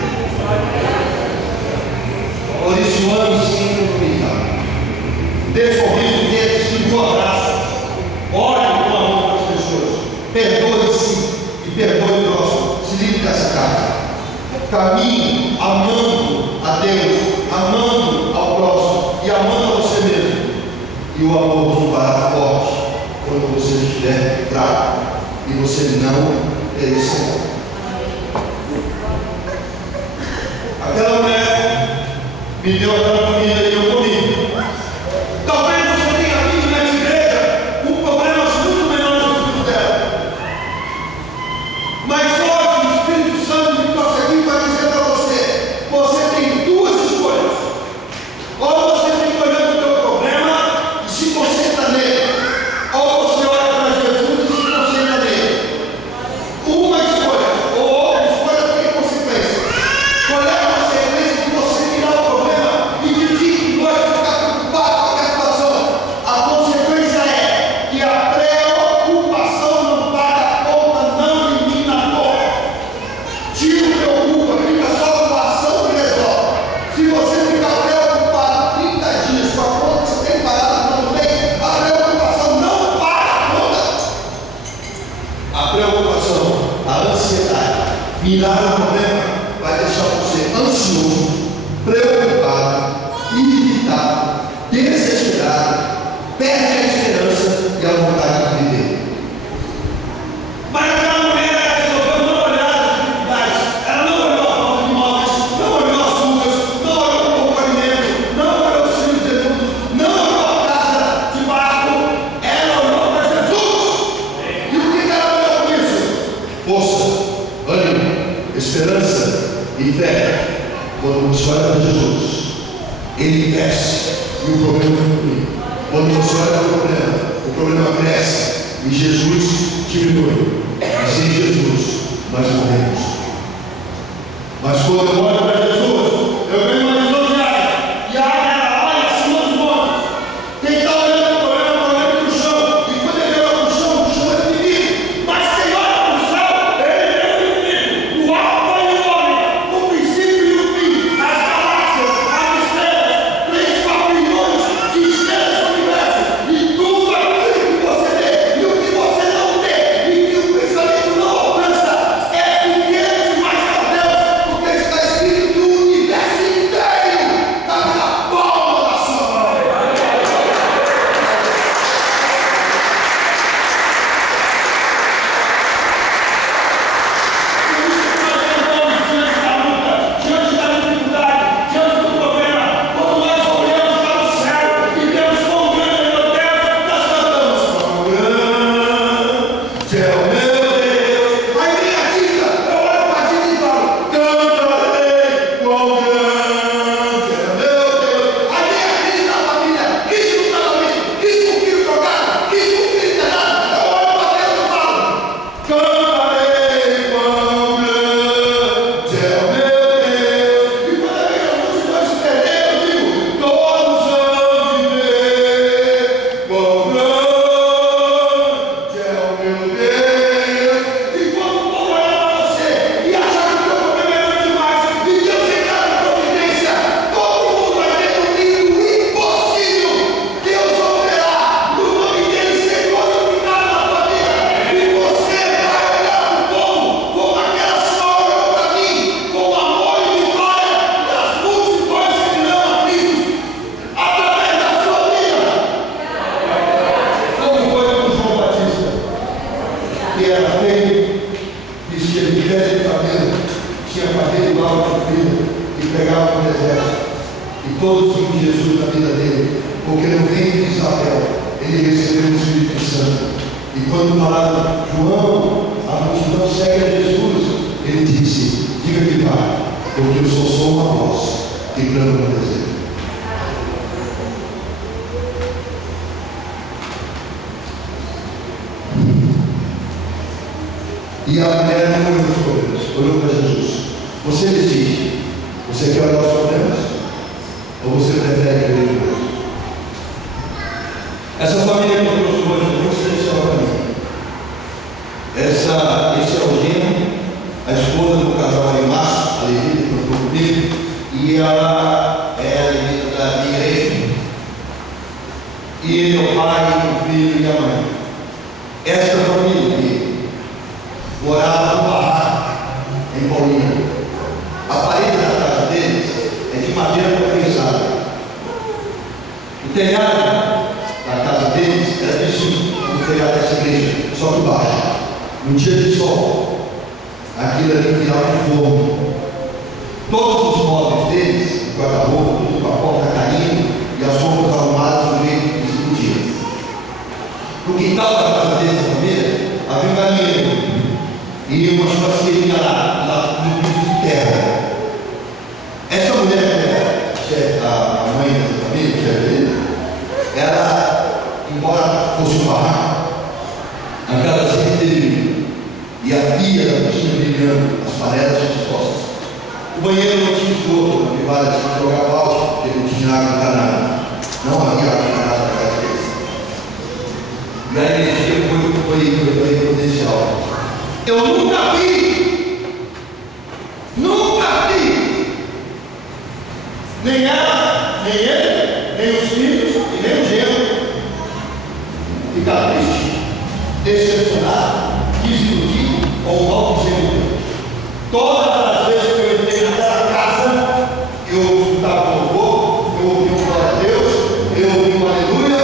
Por isso, ame sempre no pecado. Dê sorriso dele, distribua um abraço. Olhe com amor para as pessoas. Perdoe-se e perdoe o próximo. Se livre dessa carga. Caminhe amando a Deus, amando ao próximo e amando a você mesmo. E o amor te fará forte quando você estiver fraco e você não perecerá. Aquela mulher me deu aquela comida e eu comi. Talvez você tenha vindo nessa igreja com problemas muito menores do que os dela. Mas hoje o Espírito Santo me trouxe aqui para dizer para você: você tem duas escolhas. Ou você fica olhando o teu problema e se concentra nele, ou você olha para Jesus e se concentra nele. Uma escolha ou outra escolha tem consequência. Olhar para a sequência de você tirar o problema e de dia e noite ficar preocupado com a situação. A consequência é que a preocupação não paga a conta, não elimina a dor. Tira o preocupa, fica só com a ação que resolve. Se você ficar preocupado 30 dias com a conta que você tem pagado no mês, a preocupação não paga a conta. A preocupação, a ansiedade, mirar o problema vai deixar você ansioso, preocupado, irritado, desesperado, perde a esperança e a vontade de viver. Mas aquela mulher resolveu não olhar as dificuldades, ela não olhou a falta de imóveis, não olhou as rugas, não olhou o pouco alimento, não olhou os filhos demudos, não olhou a casa de barro, ela olhou para Jesus. E o que ela olhou com isso? Força, ânimo, esperança e fé. Quando você olha para Jesus, ele cresce e o problema diminui. Quando você olha para o problema cresce e Jesus diminui. E sem Jesus nós morremos. Mas quando eu olho para Jesus, eu venho uma visão de área, e a área olha acima dos montes. Quem está olhando para o problema para o chão, e quando ele olha para o chão é infinito. Mas quem olha para o céu, ele é o infinito. O alto e o homem, o princípio e o fim, as galáxias, as estrelas, 3 quadrilhões de estrelas do universo, e tudo aquilo que você vê, e o que você não vê, e que o pensamento não alcança, é pequeno demais para Deus, porque está escrito todo o filho de Jesus na vida dele, porque no ventre de Isabel ele recebeu o Espírito Santo. E quando falaram, João, a multidão segue a Jesus, ele disse, diga que vai, porque eu sou só uma voz que clama no deserto. E a mulher não olhou os problemas, olhou para Jesus. Você decide, você quer olhar os problemas? Ou você prefere crer em Deus? Essa família que eu trouxe hoje é muito especial para mim. Esse é o Gênio, a esposa do casal Arimaço, a Levi, que eu comigo, e ela é da minha igreja. E ele é o pai, o filho e a mãe. Esta família aqui morava no barraco, em Paulínia. A parede da casa deles é de madeira pulverizada. O telhado da casa deles era vizinho com o telhado dessa igreja, só que baixo. No dia de sol, aquilo ali virava de forno. Todos os móveis deles, o guarda-roupa, tudo com a porta caindo e as roupas arrumadas do jeito que se podia. No quintal da casa deles, da família, havia um galinheiro e uma churrasqueirinha lá no piso de terra. Essa mulher, que é a mãe dessa família, que é dele, ela, embora fosse um barraco, a casa sempre teve e a pia da cozinha brilhando, as panelas expostas. O banheiro não tinha esgoto, na privada tinha que jogar balde, porque não tinha água encanada. Não havia água encanada na casa deles. E a energia foi potencial. Eu nunca vi, nem ela, nem ele, nem os filhos e nem o genro ficar triste, decepcionado, desiludido ou mal dizendo. Todas as vezes que eu entrei naquela casa, eu escutava o louvor, eu ouvi um glória a Deus, eu ouvi um aleluia,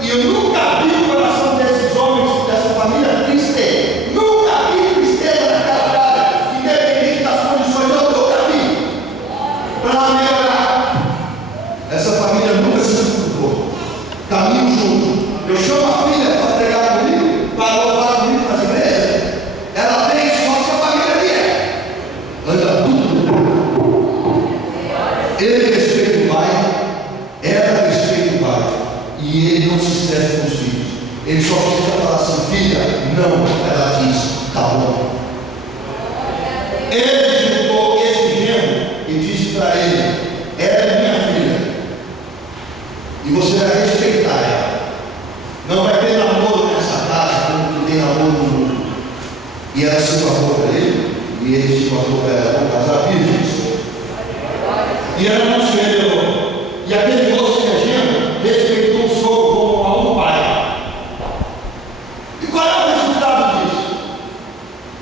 e eu nunca vi o coração desses homens, dessa família triste. Nunca vi tristeza naquela casa, independente das condições, eu nunca vi. Para melhorar, essa família nunca se frustrou. Caminho junto. Eu chamo a filha para pregar comigo, para louvar comigo nas igrejas. Ela vem só se a família vier. Anda tudo. Ele respeita o pai, ela respeita o pai. E ele não se estressa com os filhos. Ele só precisa falar assim, filha, não. Ela diz, tá bom. Ele juntou esse genro e disse para ele, ela é minha filha. E você vai respeitar ela. Não vai ter namoro nessa casa, como tem namoro no mundo. E ela se passou para ele, e ele se passou para ela, vão casar virgens. E ela não se rebelou. E aquele moço que é gêmeo respeitou o sogro como a um pai. E qual é o resultado disso?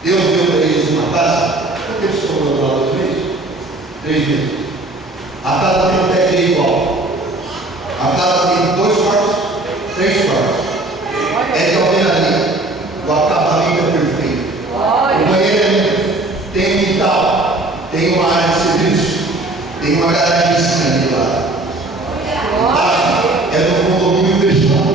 Deus deu para eles uma casa. Quanto eles foram lá 2 meses? 3 meses. A casa tem um teto igual. A casa tem 2 quartos, 3 quartos. É de alvenaria. O acabamento é perfeito. O banheiro tem um quintal, tem uma área de serviço, tem uma garagemzinha ali lá. Embaixo é no condomínio fechado.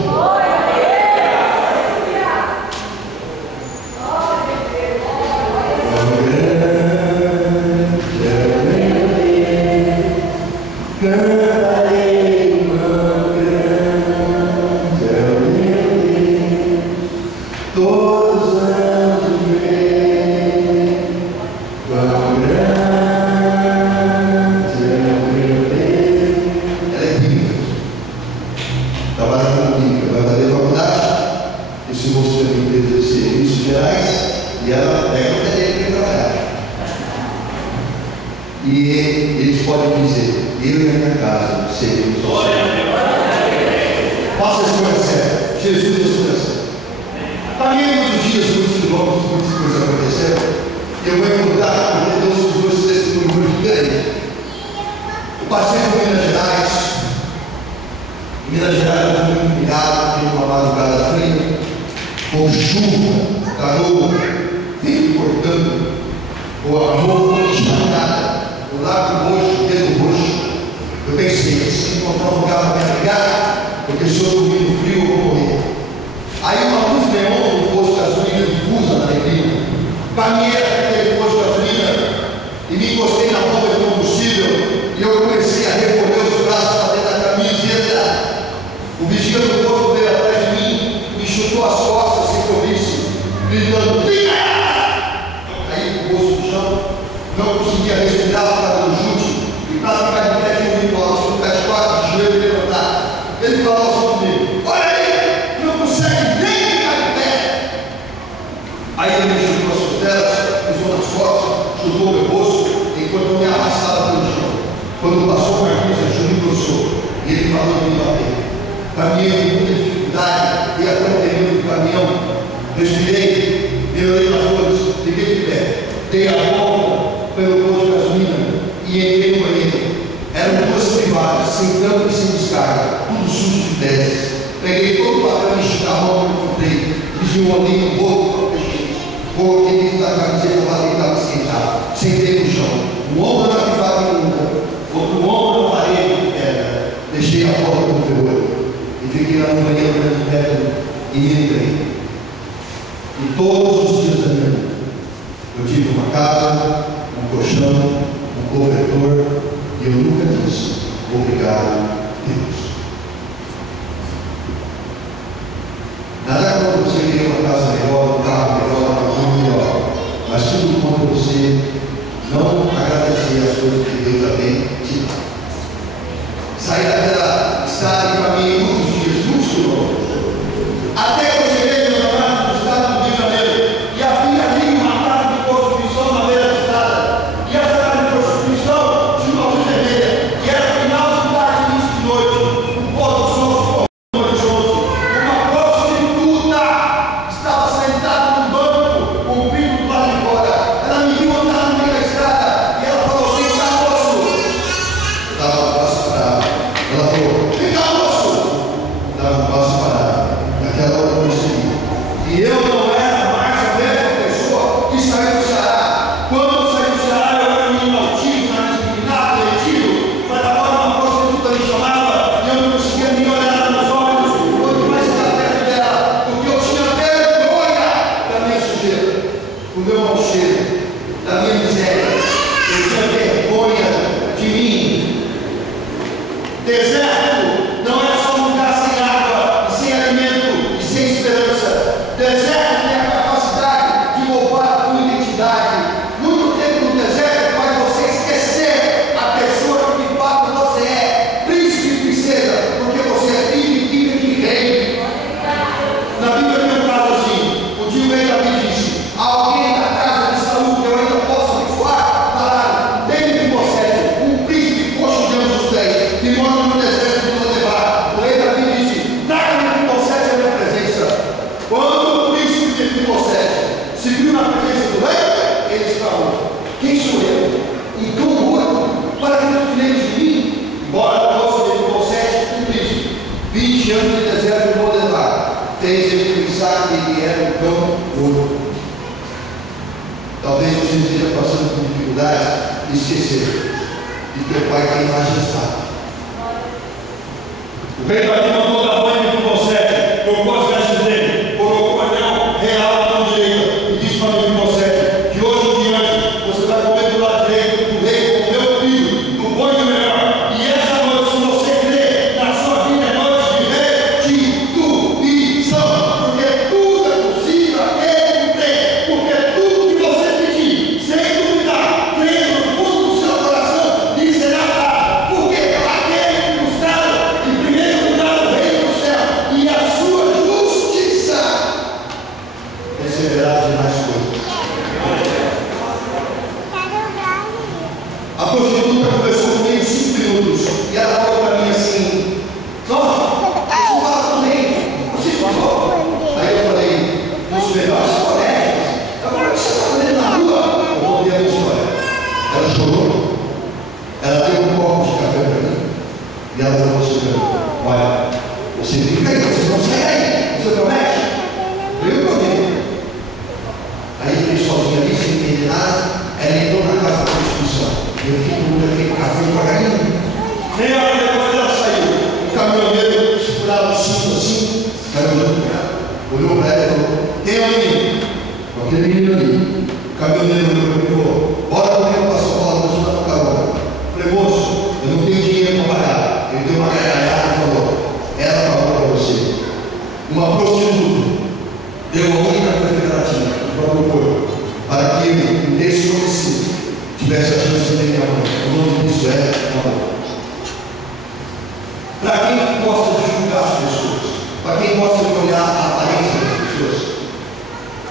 Eu pensei, encontrar um lugar para me abrigar, porque se eu dormir no frio eu vou morrer. Aí uma luz neon no posto de gasolina difusa na neblina. Caminhei até aquele posto de gasolina e me encostei na bomba de combustível e eu comecei a recolher os braços para dentro da camiseta. O vigia do posto veio atrás de mim, me chutou as costas sem que eu visse, gritando: "Fica!" Eu caí com o rosto no chão, não conseguia respirar por causa do chute, e para ficar de pé tinha um ritual, tinha um pé de quatro, de joelho e levantar. Ele falou assim comigo: "Olha aí, não consegue nem ficar de pé." Aí ele me chutou as costelas, pisou nas costas, chutou meu rosto, enquanto eu me arrastava pelo chão. Quando passou o Marquinhos, ele me engrossou e ele falou de me bater. Caminhei com muita dificuldade, ia até o terreno do caminhão, respirei, melhorei nas flores, fiquei de pé, dei a volta pelo posto de gasolina e entrei no banheiro. Eram duas privadas, sem tampa e sem descarga, tudo sujo de fezes. Peguei todo o papel de chicarrão que eu encontrei, desenrolei no bolo, coloquei dentro da camiseta para tentar me esquentar. Sentei no chão, um ombro na privada imunda, outro ombro na parede de pedra. Deixei a porta do ferrolho e fiquei lá no banheiro de pedra e me lembrei. E todos os dias da minha vida eu tive uma casa, um colchão, um cobertor, e eu nunca disse obrigado, Deus. Nada contra você ter uma casa melhor, um carro melhor, uma rua melhor, mas tudo contra você não agradecer as coisas que Deus também te dá. Saí daquela estrada e caminhei muitos dias, muitos quilômetros, até que eu cheguei, meus amados, no estado do Rio de Janeiro, e havia ali uma casa de prostituição na beira da estrada, e essa casa de prostituição tinha uma luz vermelha, e era final de tarde, início de noite, um pôr do sol, uma prostituta estava sentada no banco, com o pinto do lado de fora. Ela me viu andar no meio da estrada, e ela falou: "Vem cá, moço." Eu dava um passo parado. Ela falou: "Vem cá, moço." Eu dava um passo parado. Naquela hora eu percebi que eu não era mais a mesma pessoa que saiu do Ceará. Quando eu saí do Ceará, eu era um menino altivo, nariz empinado, retido, mas agora uma prostituta me chamava e eu não conseguia nem olhar nos olhos, quanto mais estar perto dela, porque eu tinha vergonha da minha sujeira, do meu mau cheiro, da minha miséria. Eu tinha vergonha de mim. Deserto não é só um lugar sem água, e sem alimento e sem esperança. Deserto tem a capacidade de roubar a tua identidade. Muito tempo no deserto faz você esquecer a pessoa que de fato você é, príncipe e princesa, porque você é filho e filha de rei. Na Bíblia tem um caso assim: um dia o rei Davi disse: "Alguém da casa de Saul que eu ainda posso abençoar?" Falaram: "Tem Mefibosete, um príncipe coxo de ambos os pés, que mora no deserto de Lodebar." O rei Davi disse: "Traga Mefibosete à minha presença." Quando o príncipe Mefibosete se viu na presença do rei, ele exclamou: "Quem sou eu? Então morto, para que tu te lembres de mim?" Embora fosse Mefibosete, um príncipe, 20 anos de deserto de Lodebar fez ele pensar que ele era um cão morto. Talvez você esteja passando por dificuldade e esquecer que teu pai tem majestade. O rei Davi mandou dar banho em Mefibosete, trocou as vestes dele, colocou o anel real na mão direita e disse para Mefibosete: "De hoje em diante você vai comer do lado direito do rei como meu filho, do bom e do melhor. E essa noite, se você crê, na sua vida é noite de restituição, porque tudo é possível aquele que crê, porque tudo que você pedir, sem duvidar, crendo no fundo do seu coração, lhe será dado, porque aquele que buscar em primeiro lugar o reino do céu e a sua justiça, receberá de mais coisas." A prostituta conversou comigo 5 minutos e ela falou para mim assim: "Nossa, você fala também, você falou." Aí eu falei: "Nos melhores colégios." Agora o que você está fazendo na rua? Eu contei a minha história. Ela chorou, ela deu um copo de café para mim e ela falou assim: "Olha, você fica aí, você não sai aí, você promete?" Eu prometi. Aí eu fiquei sozinho ali, sem entender nada. Ela entrou na casa da prostituição. Eu fiquei com aquele café devagarinho. Meia hora depois, minha mãe. O nome disso é amor. Para quem gosta de julgar as pessoas, para quem gosta de olhar a aparência das pessoas,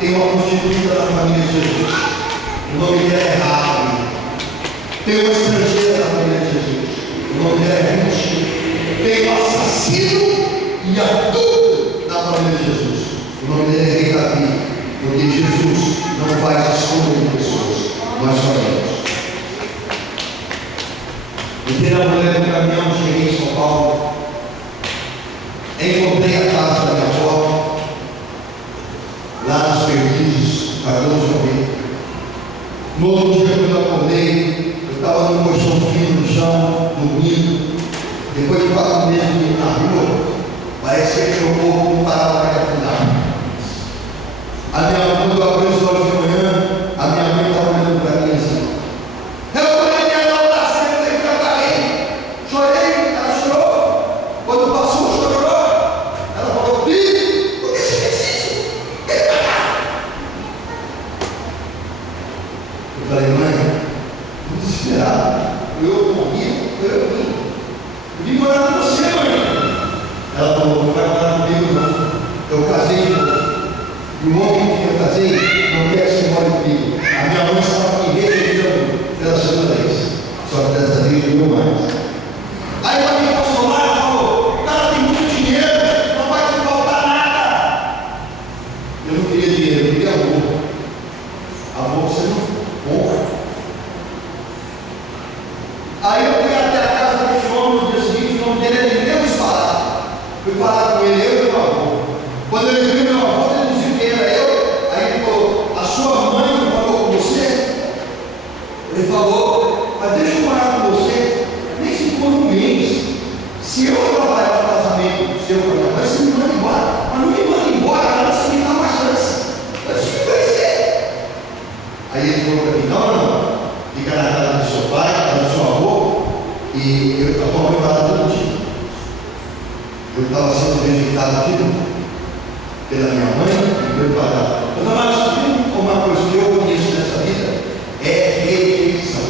tem uma prostituta na família de Jesus. O nome dela é Rabi. Tem uma estrangeira na família de Jesus. O nome dela é Ruth. Tem um assassino e adulto na família de Jesus. O nome dele é Rei Davi. Porque Jesus não faz escolha de pessoas, nós sabemos. Entrei na mulher do caminhão, cheguei em São Paulo, encontrei a casa da minha avó, lá nas Perdizes, Cardoso Almeida. No outro dia, quando eu acordei, eu estava num colchão fino no chão, dormindo. Depois de 4 meses dormindo na rua, parecia que o corpo não parava para afundar. A minha mãe, quando eu abri os olhos de manhã, a minha mãe estava olhando para mim assim. Eu falei, ela está sendo que eu caí. Chorei, ela chorou. Quando passou, chorou. Ela falou, filho, por que você fez isso? Eu falei, mãe, desesperado. Eu morri, eu vim. Eu vim morar com você, mãe. Ela falou, não vai morar comigo, não. Eu casei de novo. E o homem que eu casei não quer que você more comigo. A minha mãe estava me rejeitando pela segunda vez. Só que dessa vez não mais. Aí para me consolar, ela falou, o cara tem muito dinheiro, não vai te faltar nada. Eu não queria dinheiro, eu queria amor. Amor você não compra. Aí eu fui até a casa desse homem no dia seguinte, o nome dele é Deus Parado. Fui falar com ele, eu e meu avô. Quando ele viu meu avô, ele falou, mas deixa eu morar com você, nem se for um mês. Se eu trabalhar no casamento seu com a minha mãe, você me manda embora. Mas não me manda embora, ela se me dá uma chance. Eu disse, o que vai ser? Aí ele falou para mim, não, fica na casa do seu pai, na casa do seu avô, e eu estou preparado todo dia. Eu estava sendo rejeitado aqui pela minha mãe e preparado. Eu estava descobrindo uma coisa que eu conheço nessa vida, é rejeição.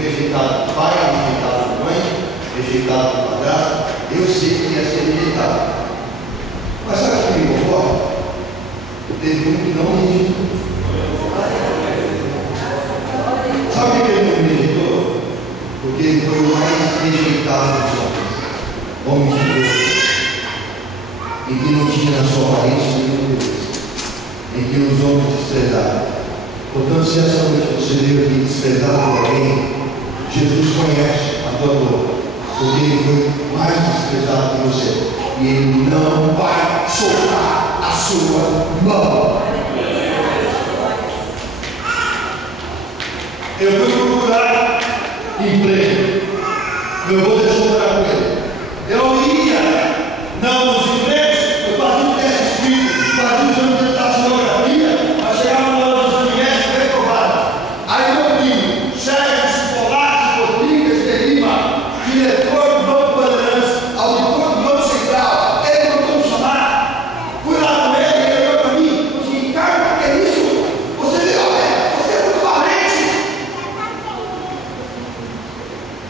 Rejeitado do pai, rejeitado da mãe, rejeitado do padrasto. Eu sei que ia ser rejeitado. Mas sabe o que me conforta? Teve um que não me rejeitou. Sabe por que ele não me rejeitou? Porque ele foi o mais rejeitado dos homens de Deus. Em que não tinha na sua aparência nenhum Deus. Em que os homens desprezaram. Portanto, se essa noite você veio aqui desprezado por alguém, Jesus conhece a tua dor, porque ele foi mais desprezado que você, e ele não vai soltar a sua mão. Eu fui procurar emprego, meu avô deixou morar com ele. Eu ia, não nos empregos, eu fazia um teste escrito, fazia um exame de datilografia, mas chegava na hora do exame médico reprovado. Aí meu primo, Sérgio Polati Rodrigues de Lima, diretor do Banco Bandeirantes, auditor do Banco Central, ele mandou me chamar. Fui lá com ele, ele olhou para mim e disse, Ricardo, o que é isso? Você é muito valente.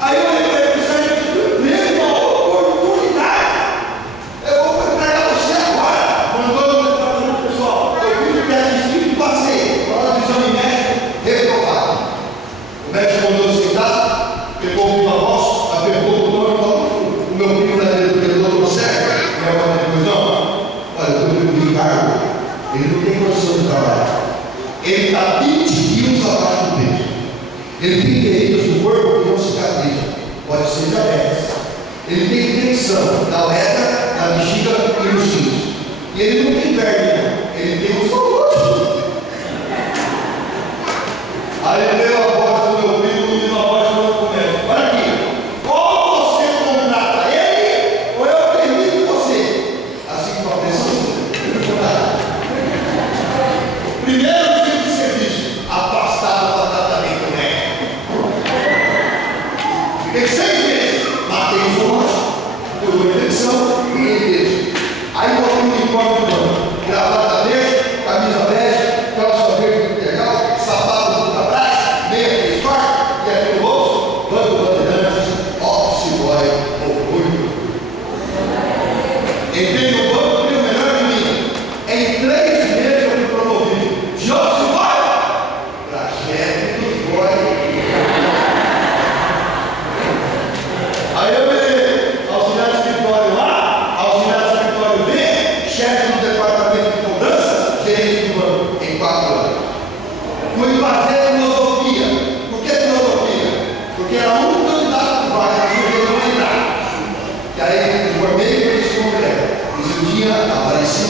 Aí eu olhei para ele, Sérgio, mesmo uma oportunidade. Eu vou entregar você agora. Mandou no departamento pessoal. Eu fiz o teste escrito e passei. Na hora do exame médico, reprovado. O médico mandou sentar, pegou uma voz, apertou o botão e falou: o meu primo da diretora do Sérgio, e eu falei: pois não, olha, o meu Ricardo, ele não tem condição de trabalhar. Ele está 20 quilos abaixo do peso. Ele tem feridas no corpo que não cicatriza. Pode ser diabetes. Ele tem infecção na uretra, na bexiga e nos rins. E ele não tem perna, ele tem um saúde. Aí veio a voz do meu primo e uma voz do meu médico: olha aqui, ou você contrata ele, ou eu termino você. Assim com a pressão. Primeiro dia de serviço, afastado para tratamento médico. Fiquei 6 meses, matei o zoológico, por uma infecção e ele. Aí botei um uniforme do banco, gravata verde, camisa bege, calça verde integral, sapato para trás, meia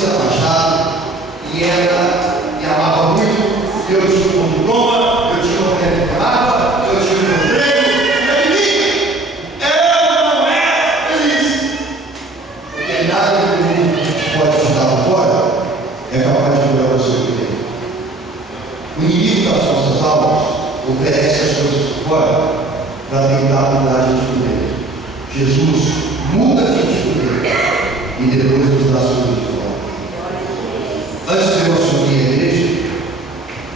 Cida Machado, e ela me amava muito. Eu tinha um diploma, eu tinha uma mulher que me amava, eu tinha um emprego, eu não era feliz. Porque nada do mundo que a gente pode ajudar lá fora é capaz de mudar você por dentro. O inimigo das nossas almas oferece as coisas por fora para tentar mudar a gente por dentro. Jesus muda a gente por dentro e depois nos dá as coisas de fora. Antes de eu assumir a igreja,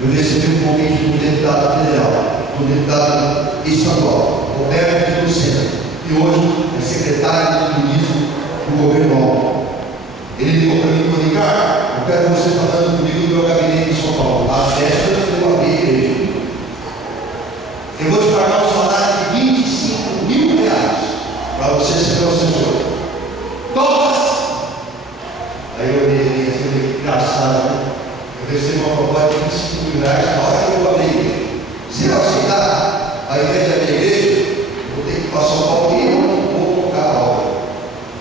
eu recebi um convite do deputado federal, do deputado estadual, Roberto de Lucena, que hoje é secretário de turismo do governo. Ele ligou para mim e falou: Ricardo, eu quero você falando comigo no meu gabinete em São Paulo. Às vésperas eu abri a igreja. Eu vou te pagar um salário de R$25.000 para você ser meu assessor. Todas! Aí eu olhei assim, que engraçado, né? Eu recebi uma proposta de R$25.000 na hora que eu abri a igreja. Se eu aceitar, ao invés de abrir a igreja, eu vou ter que passar um pouquinho e vou colocar a obra.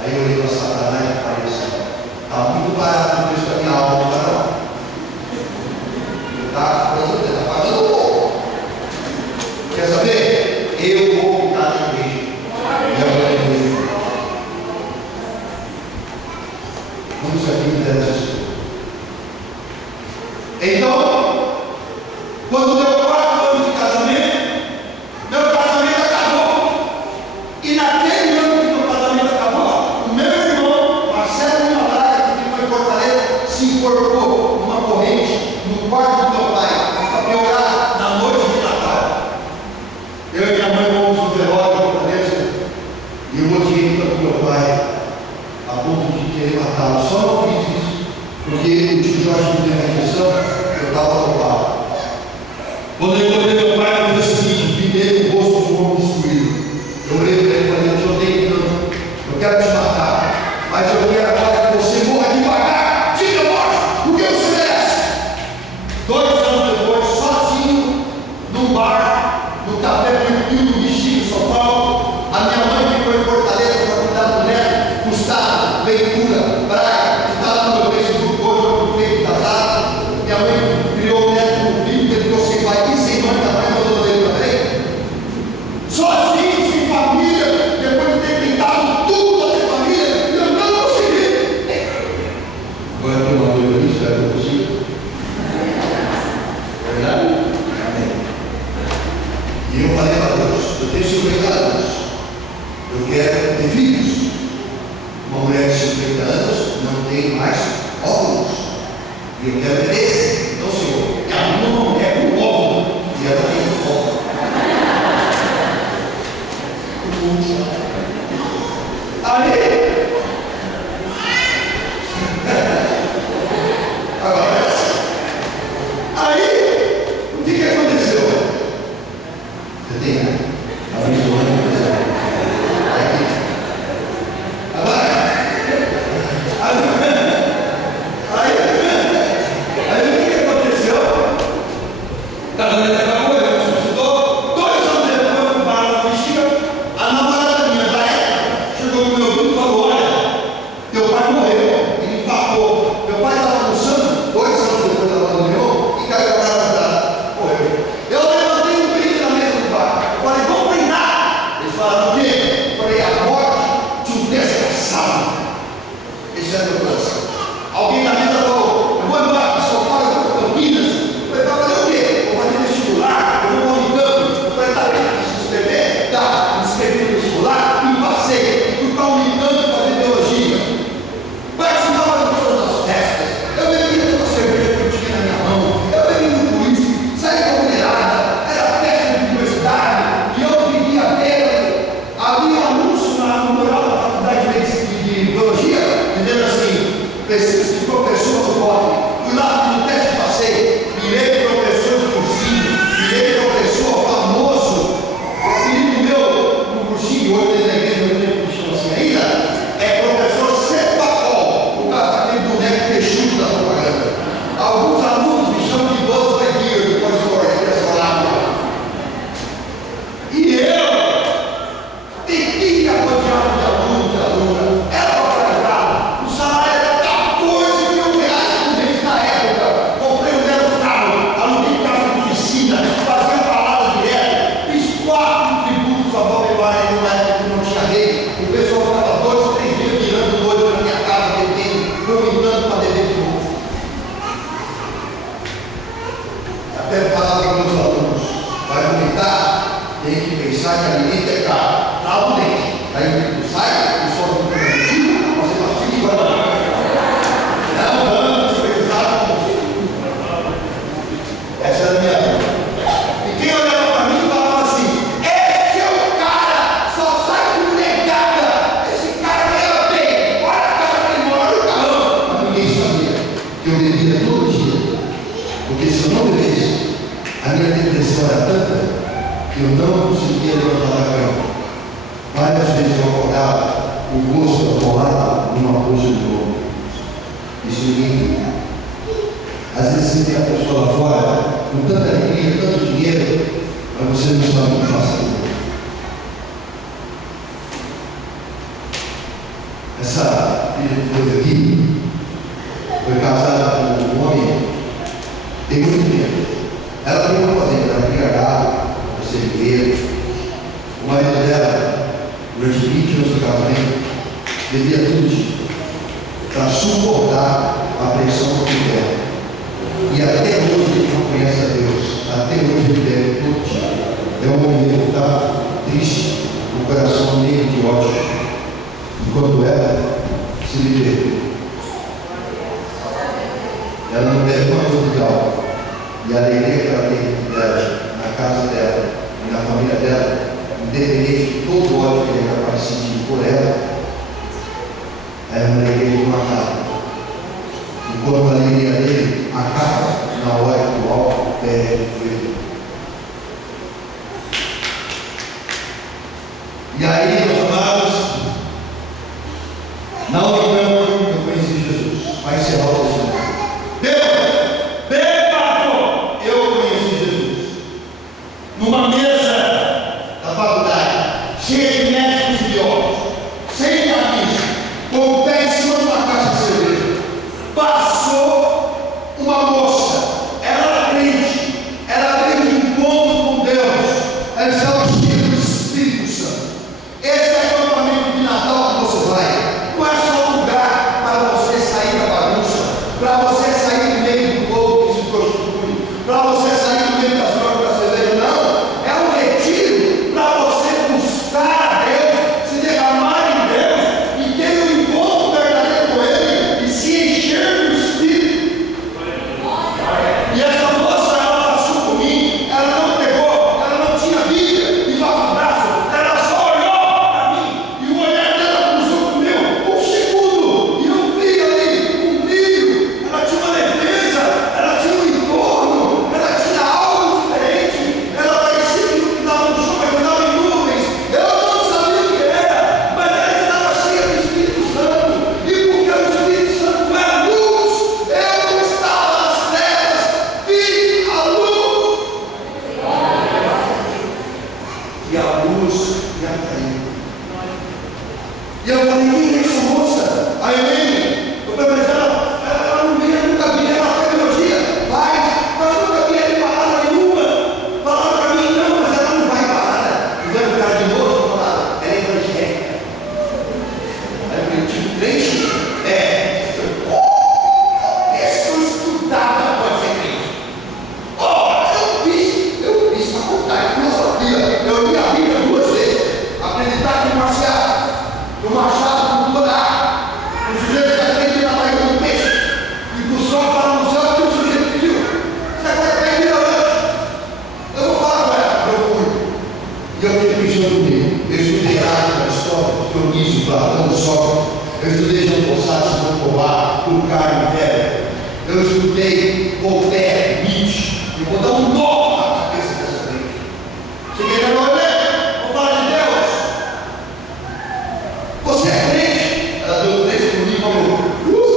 Aí eu olhei para Satanás e falei assim: está muito barato o preço da minha alma, não está não? Está pagando um pouco. Quer saber? Eu vou ficar na igreja. E agora é igreja. Vamos aqui me dar essa história. Então, quando deu 4 anos de casamento, meu casamento acabou. E naquele ano que meu casamento acabou, o meu irmão, Marcelo Lima Braga, que foi em Fortaleza, se incorporou numa corrente no quarto do meu pai, para piorar na noite de Natal. Eu e minha mãe fomos no velório de Fortaleza e eu odiei tanto meu pai a ponto de querer matá-lo. Só não fiz isso porque o tio Jorge me deu uma injeção, eu estava no pau. Quando eu encontrei meu pai, eu fiz o seguinte: pintei o rosto de um homem destruído. Eu olhei para ele e falei: eu te odeio tanto, eu quero te matar, mas eu quero agora que você morra devagar, diga morte, o que você merece. 2 anos depois, sozinho, num bar, no Café Tranquilo do Bexiga, em São Paulo, a minha mãe que foi em Fortaleza para cuidar do neto, Gustavo, Ventura, Braga, que está lá no meu Facebook, hoje eu fui casado. Minha mãe criou o neto com filho, ele ficou sem pai e sem mãe, também mandou dele também. Sozinho, sem família, depois de ter tentado tudo para ter família, eu não consegui. Agora tem uma noiva aí, espero que eu consiga. É verdade? Amém. E eu falei para Deus: eu tenho 50 anos, eu quero ter filhos. Uma mulher de 50 anos não tem mais óvulos, e eu quero ter esse. Então, Senhor, me arruma uma mulher com óvulo, e ela tem um óvulo. Aí, agora, aí, o que aconteceu? Você tem, né? Abençoando. Aí o que aconteceu? Casamento acabou, eu ressuscitou. 2 anos depois, eu fui parar na Bexiga. A namorada minha da época chegou no meu grupo e falou: olha, teu pai morreu, ele empacou. Meu pai estava almoçando, 2 anos depois da morte do meu, e caiu a cara da morreu. Eu levantei um brinde na mesa do bar. Eu falei: vamos brindar. tem que pensar que alimento é caro. Trava o dente. Aí tu sai, o sol do preventivo, você mastiga e vai. Não, vamos pensar como. Essa é a minha vida. E quem olhava para mim falava assim: esse é o cara, só sai com negada. Esse cara ganha bem. Olha a casa que ele mora no carrão. Mas ninguém sabia que eu bebia todo dia. Porque se eu não bebesse, a minha depressão era tanta que eu não conseguia levantar da cama. Várias vezes eu acordava, o rosto atolado numa coxa de novo. Isso ninguém viu. Às vezes você tem a pessoa lá fora com tanta alegria, tanto dinheiro, mas você não sabe o que fazer. Essa filha que foi aqui foi casada com um homem, tem muito dinheiro. Ela tem uma fazenda, ela cria gado, cerveiro. O marido dela, durante 20 anos de casamento, bebia tudo isso para suportar a pressão do filho dela. E até hoje ele não conhece a Deus. Até hoje ele bebe todo dia. É um homem que está triste, o coração meio de ódio. Enquanto ela se libertou. Ela não bebe uma coisa de álcool. E a alegria que ela tem dela, na casa dela e na família dela, independente de todo o ódio que ele é capaz de sentir por ela, é uma alegria de uma casa. Enquanto a alegria dele acaba na hora que o álcool perde o efeito. E aí, meus amados, na Unicamp eu conheci Jesus. Vai ser algo assim. Numa mesa da faculdade, cheia de médicos e biólogos, sem camisa, com o pé em cima de uma caixa de cerveja, passou uma moça. Ela era crente de encontro com Deus, ela estava cheia do Espírito Santo. Esse é o acampamento de Natal que você vai. Não é só lugar para você sair da bagunça, para você sair do meio do povo que se prostitui, para você sair do meio das drogas da cerveja, não. E eu falei: quem é essa moça? A Helene. Eu falei: mas ela não vinha, nunca vi, ela foi biologia. Vai, mas eu nunca vi ela em balada nenhuma. Falaram para mim: não, mas ela não vai em balada. Fizeram o cara de novo e falaram: ela é evangélica. Aí eu falei: tipo, crente? É. Pessoa estudada pode ser crente. Eu fiz faculdade de filosofia. Eu li a Bíblia 2 vezes. Acreditar que o Machado cultural, o sujeito está crente na barriga do peixe, e que o sol para no céu que o sujeito pediu. Você agora está ignorante. Eu vou falar para ela, eu fui. E eu fiquei pensando comigo. Eu estudei Aristóteles, Dionísio, Platão, Sócrates. Eu estudei Jean Paul Sartre, Simone de Beauvoir, Durkheim, Weber. Eu estudei Voltaire, Nietzsche. Eu vou dar um nó na cabeça dessa gente. Cheguei na noite. Você é crente? Ela deu 3 por mim e falou: Deus.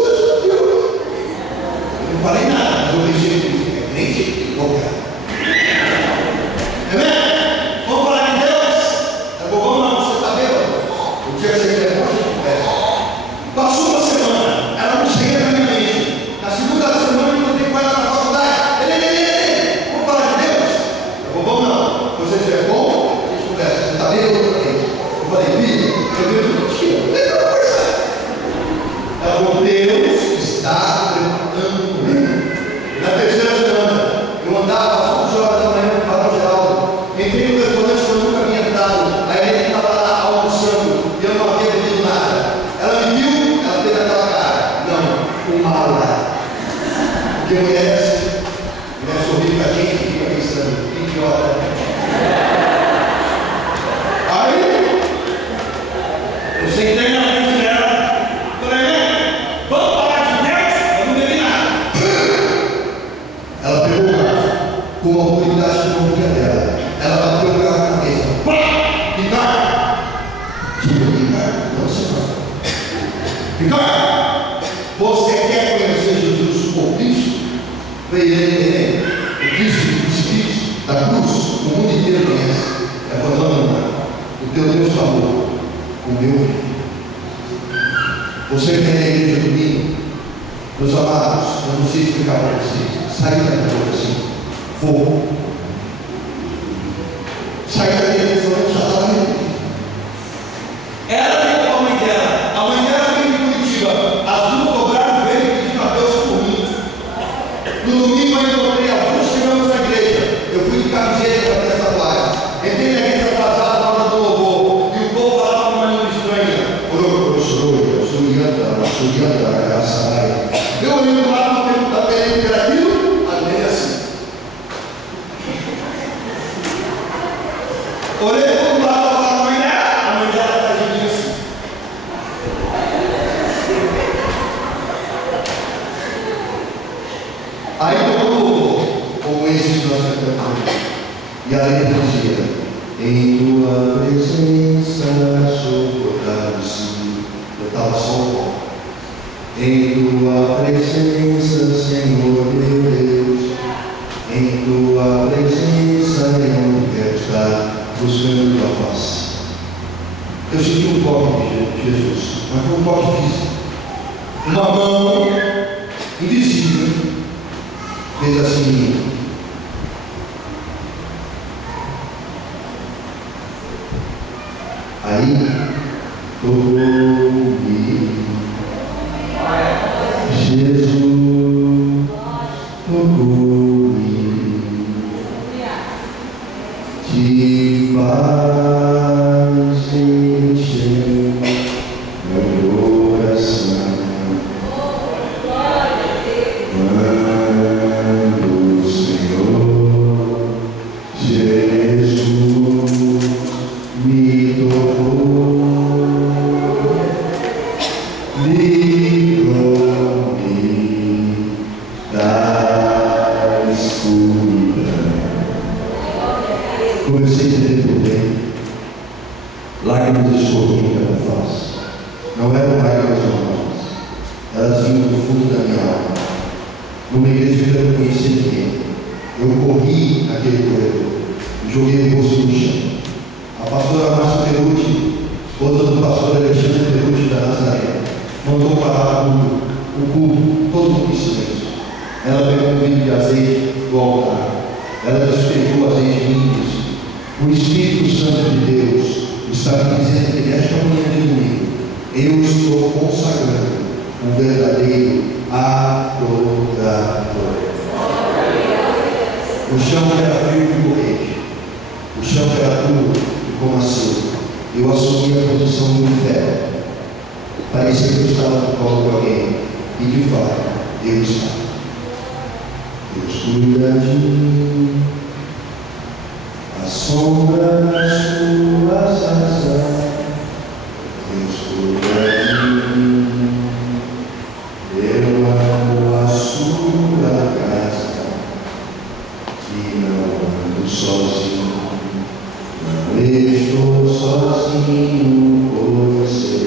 Eu não falei nada, mas eu pensei que é crente? Amém? Vamos falar de Deus? Tá bom, não, você está vendo? O dia que você quer, a gente conversa. Passou uma semana, ela não chega na minha mente. Na segunda semana eu encontrei com ela na faculdade. Vamos falar de Deus? Tá bom, não. Você é bom? A gente conversa. Você está vendo? Eu falei: filho, eu vejo. Ela falou: Deus está levantando comigo. Na terceira semana, eu andava às 11 horas da manhã para o Geraldo. Entrei no restaurante, o teu Deus falou, o meu filho. Você quer a igreja domingo? Meus amados, eu não sei explicar para vocês. Sai daqui assim, fogo. Sai daqui e já está. Ela veio com a mãe dela. A mãe dela veio de Curitiba. As duas cobraram, veio e pediram a Deus por mim. No domingo eu encontrei as duas, chegamos na igreja. Eu fui de camiseta para essa tatuagem. Entrei na igreja atrasada na hora do louvor. E o povo falava uma língua estranha. Eu olhei do lado para perguntar para ele o que era aquilo. A lei assim. Olhei do outro lado para a mãe dela está agindo assim. Aí como esse que nós cantamos, e a letra dizia: em tua presença sou fortalecido. Eu estava só um pouco. Em tua presença, Senhor meu Deus, em tua presença eu quero estar buscando tua face. Eu senti um toque de Jesus, mas foi um toque físico. Uma mão invisível fez assim. Aí tocou-me. Jesus tocou-me, de paz encheu meu coração, quando o Senhor Jesus me tocou. Comecei a entender por dentro. Lágrimas escorriam pela face. Não eram lágrimas normais. Elas vinham do fundo da minha alma. Numa igreja que eu não conhecia ninguém. Eu corri naquele corredor e joguei o rosto no chão. A pastora Márcia Perucci, esposa do pastor Alexandre Perucci da Nazaré, mandou parar o culto, todo mundo em silêncio. Ela pegou um vidro de azeite do altar. Ela despejou azeite lindo. O Espírito Santo de Deus está me dizendo que nesta manhã de domingo eu estou consagrando um verdadeiro adorador. O chão que era frio de corrente, o chão que era duro e como assim, eu assumi a posição do ferro. Parecia que eu estava no colo de alguém e de fato eu estava. Deus cuida de mim. A sombra das suas asas, Deus cuida de mim. Eu amo a sua casa e não ando sozinho. Não estou sozinho por você.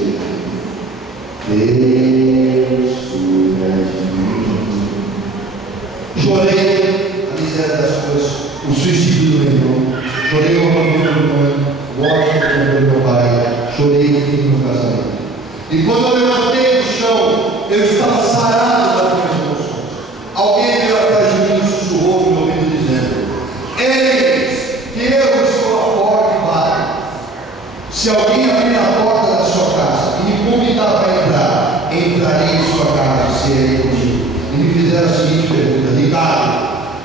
Deus cuida de mim. Chorei a miséria das coisas, o suicídio do meu irmão. Chorei o abandono do mãe, o ódio do meu pai, chorei o fim do meu casamento. E quando eu levantei do chão, eu estava sarado das minhas emoções. Alguém veio atrás de mim e sussurrou no meu ouvido dizendo: eis que eu estou à porta e bato. Se alguém abrir a porta da sua casa e me convidar para entrar, entrarei em sua casa e serei contigo. E me fizeram a seguinte pergunta: Ricardo,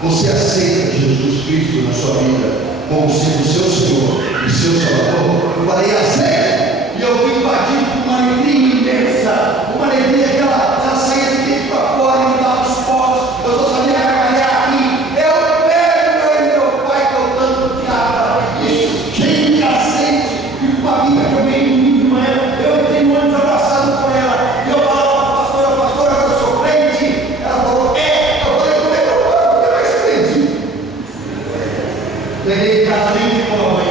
você aceita Jesus Cristo na sua vida como sendo seu Senhor e seu Salvador? Eu falei: aceito. E eu fui invadido por uma alegria imensa, uma alegria que ela saía de dentro para fora e me dava os postos. Eu só sabia gargalhar aqui. Eu pego meu pai que eu tanto diabo. Isso, cheio de aceite, e com a Bíblia também domingo de manhã. Eu entrei no ônibus abraçado com ela. E eu falava: pastora, eu sou crente. Ela falou: é. Eu falei: como é que eu posso ter mais crente? Peguei em casa, nem com a mãe.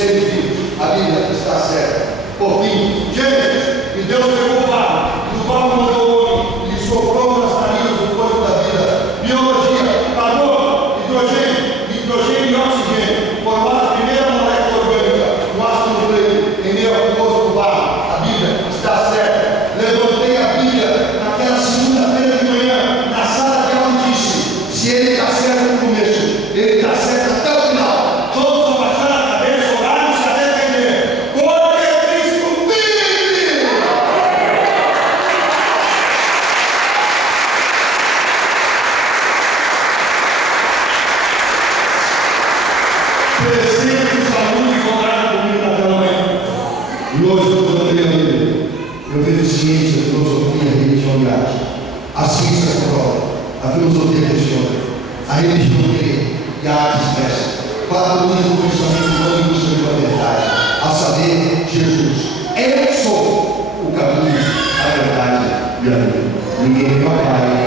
serem filhos. A Bíblia está certa. Por fim, Gênesis, e Deus pegou o barro, e o barro mandou o homem, e soprou nas narinas do corpo da vida. Biologia, calor, hidrogênio e oxigênio, formaram a primeira molécula orgânica, um ácido nucleico, em meio ao composto do barro. A Bíblia está certa. Levantei a Bíblia naquela segunda-feira de manhã, na sala de aula, e disse: se ele está certo no começo, ele está certo até o final. Todos abaixaram a cabeça, oraram, se até entender. Porque Cristo vive! Presentes alunos oraram comigo naquela manhã. E hoje eu estou lendo. Eu vejo ciência, filosofia, religião e arte. A ciência prova, a filosofia questiona, a religião crê e a arte expressa. 4 linhas do pensamento humano em busca da verdade, a saber, Jesus. Eu sou o caminho, a verdade e a vida. Ninguém é o Pai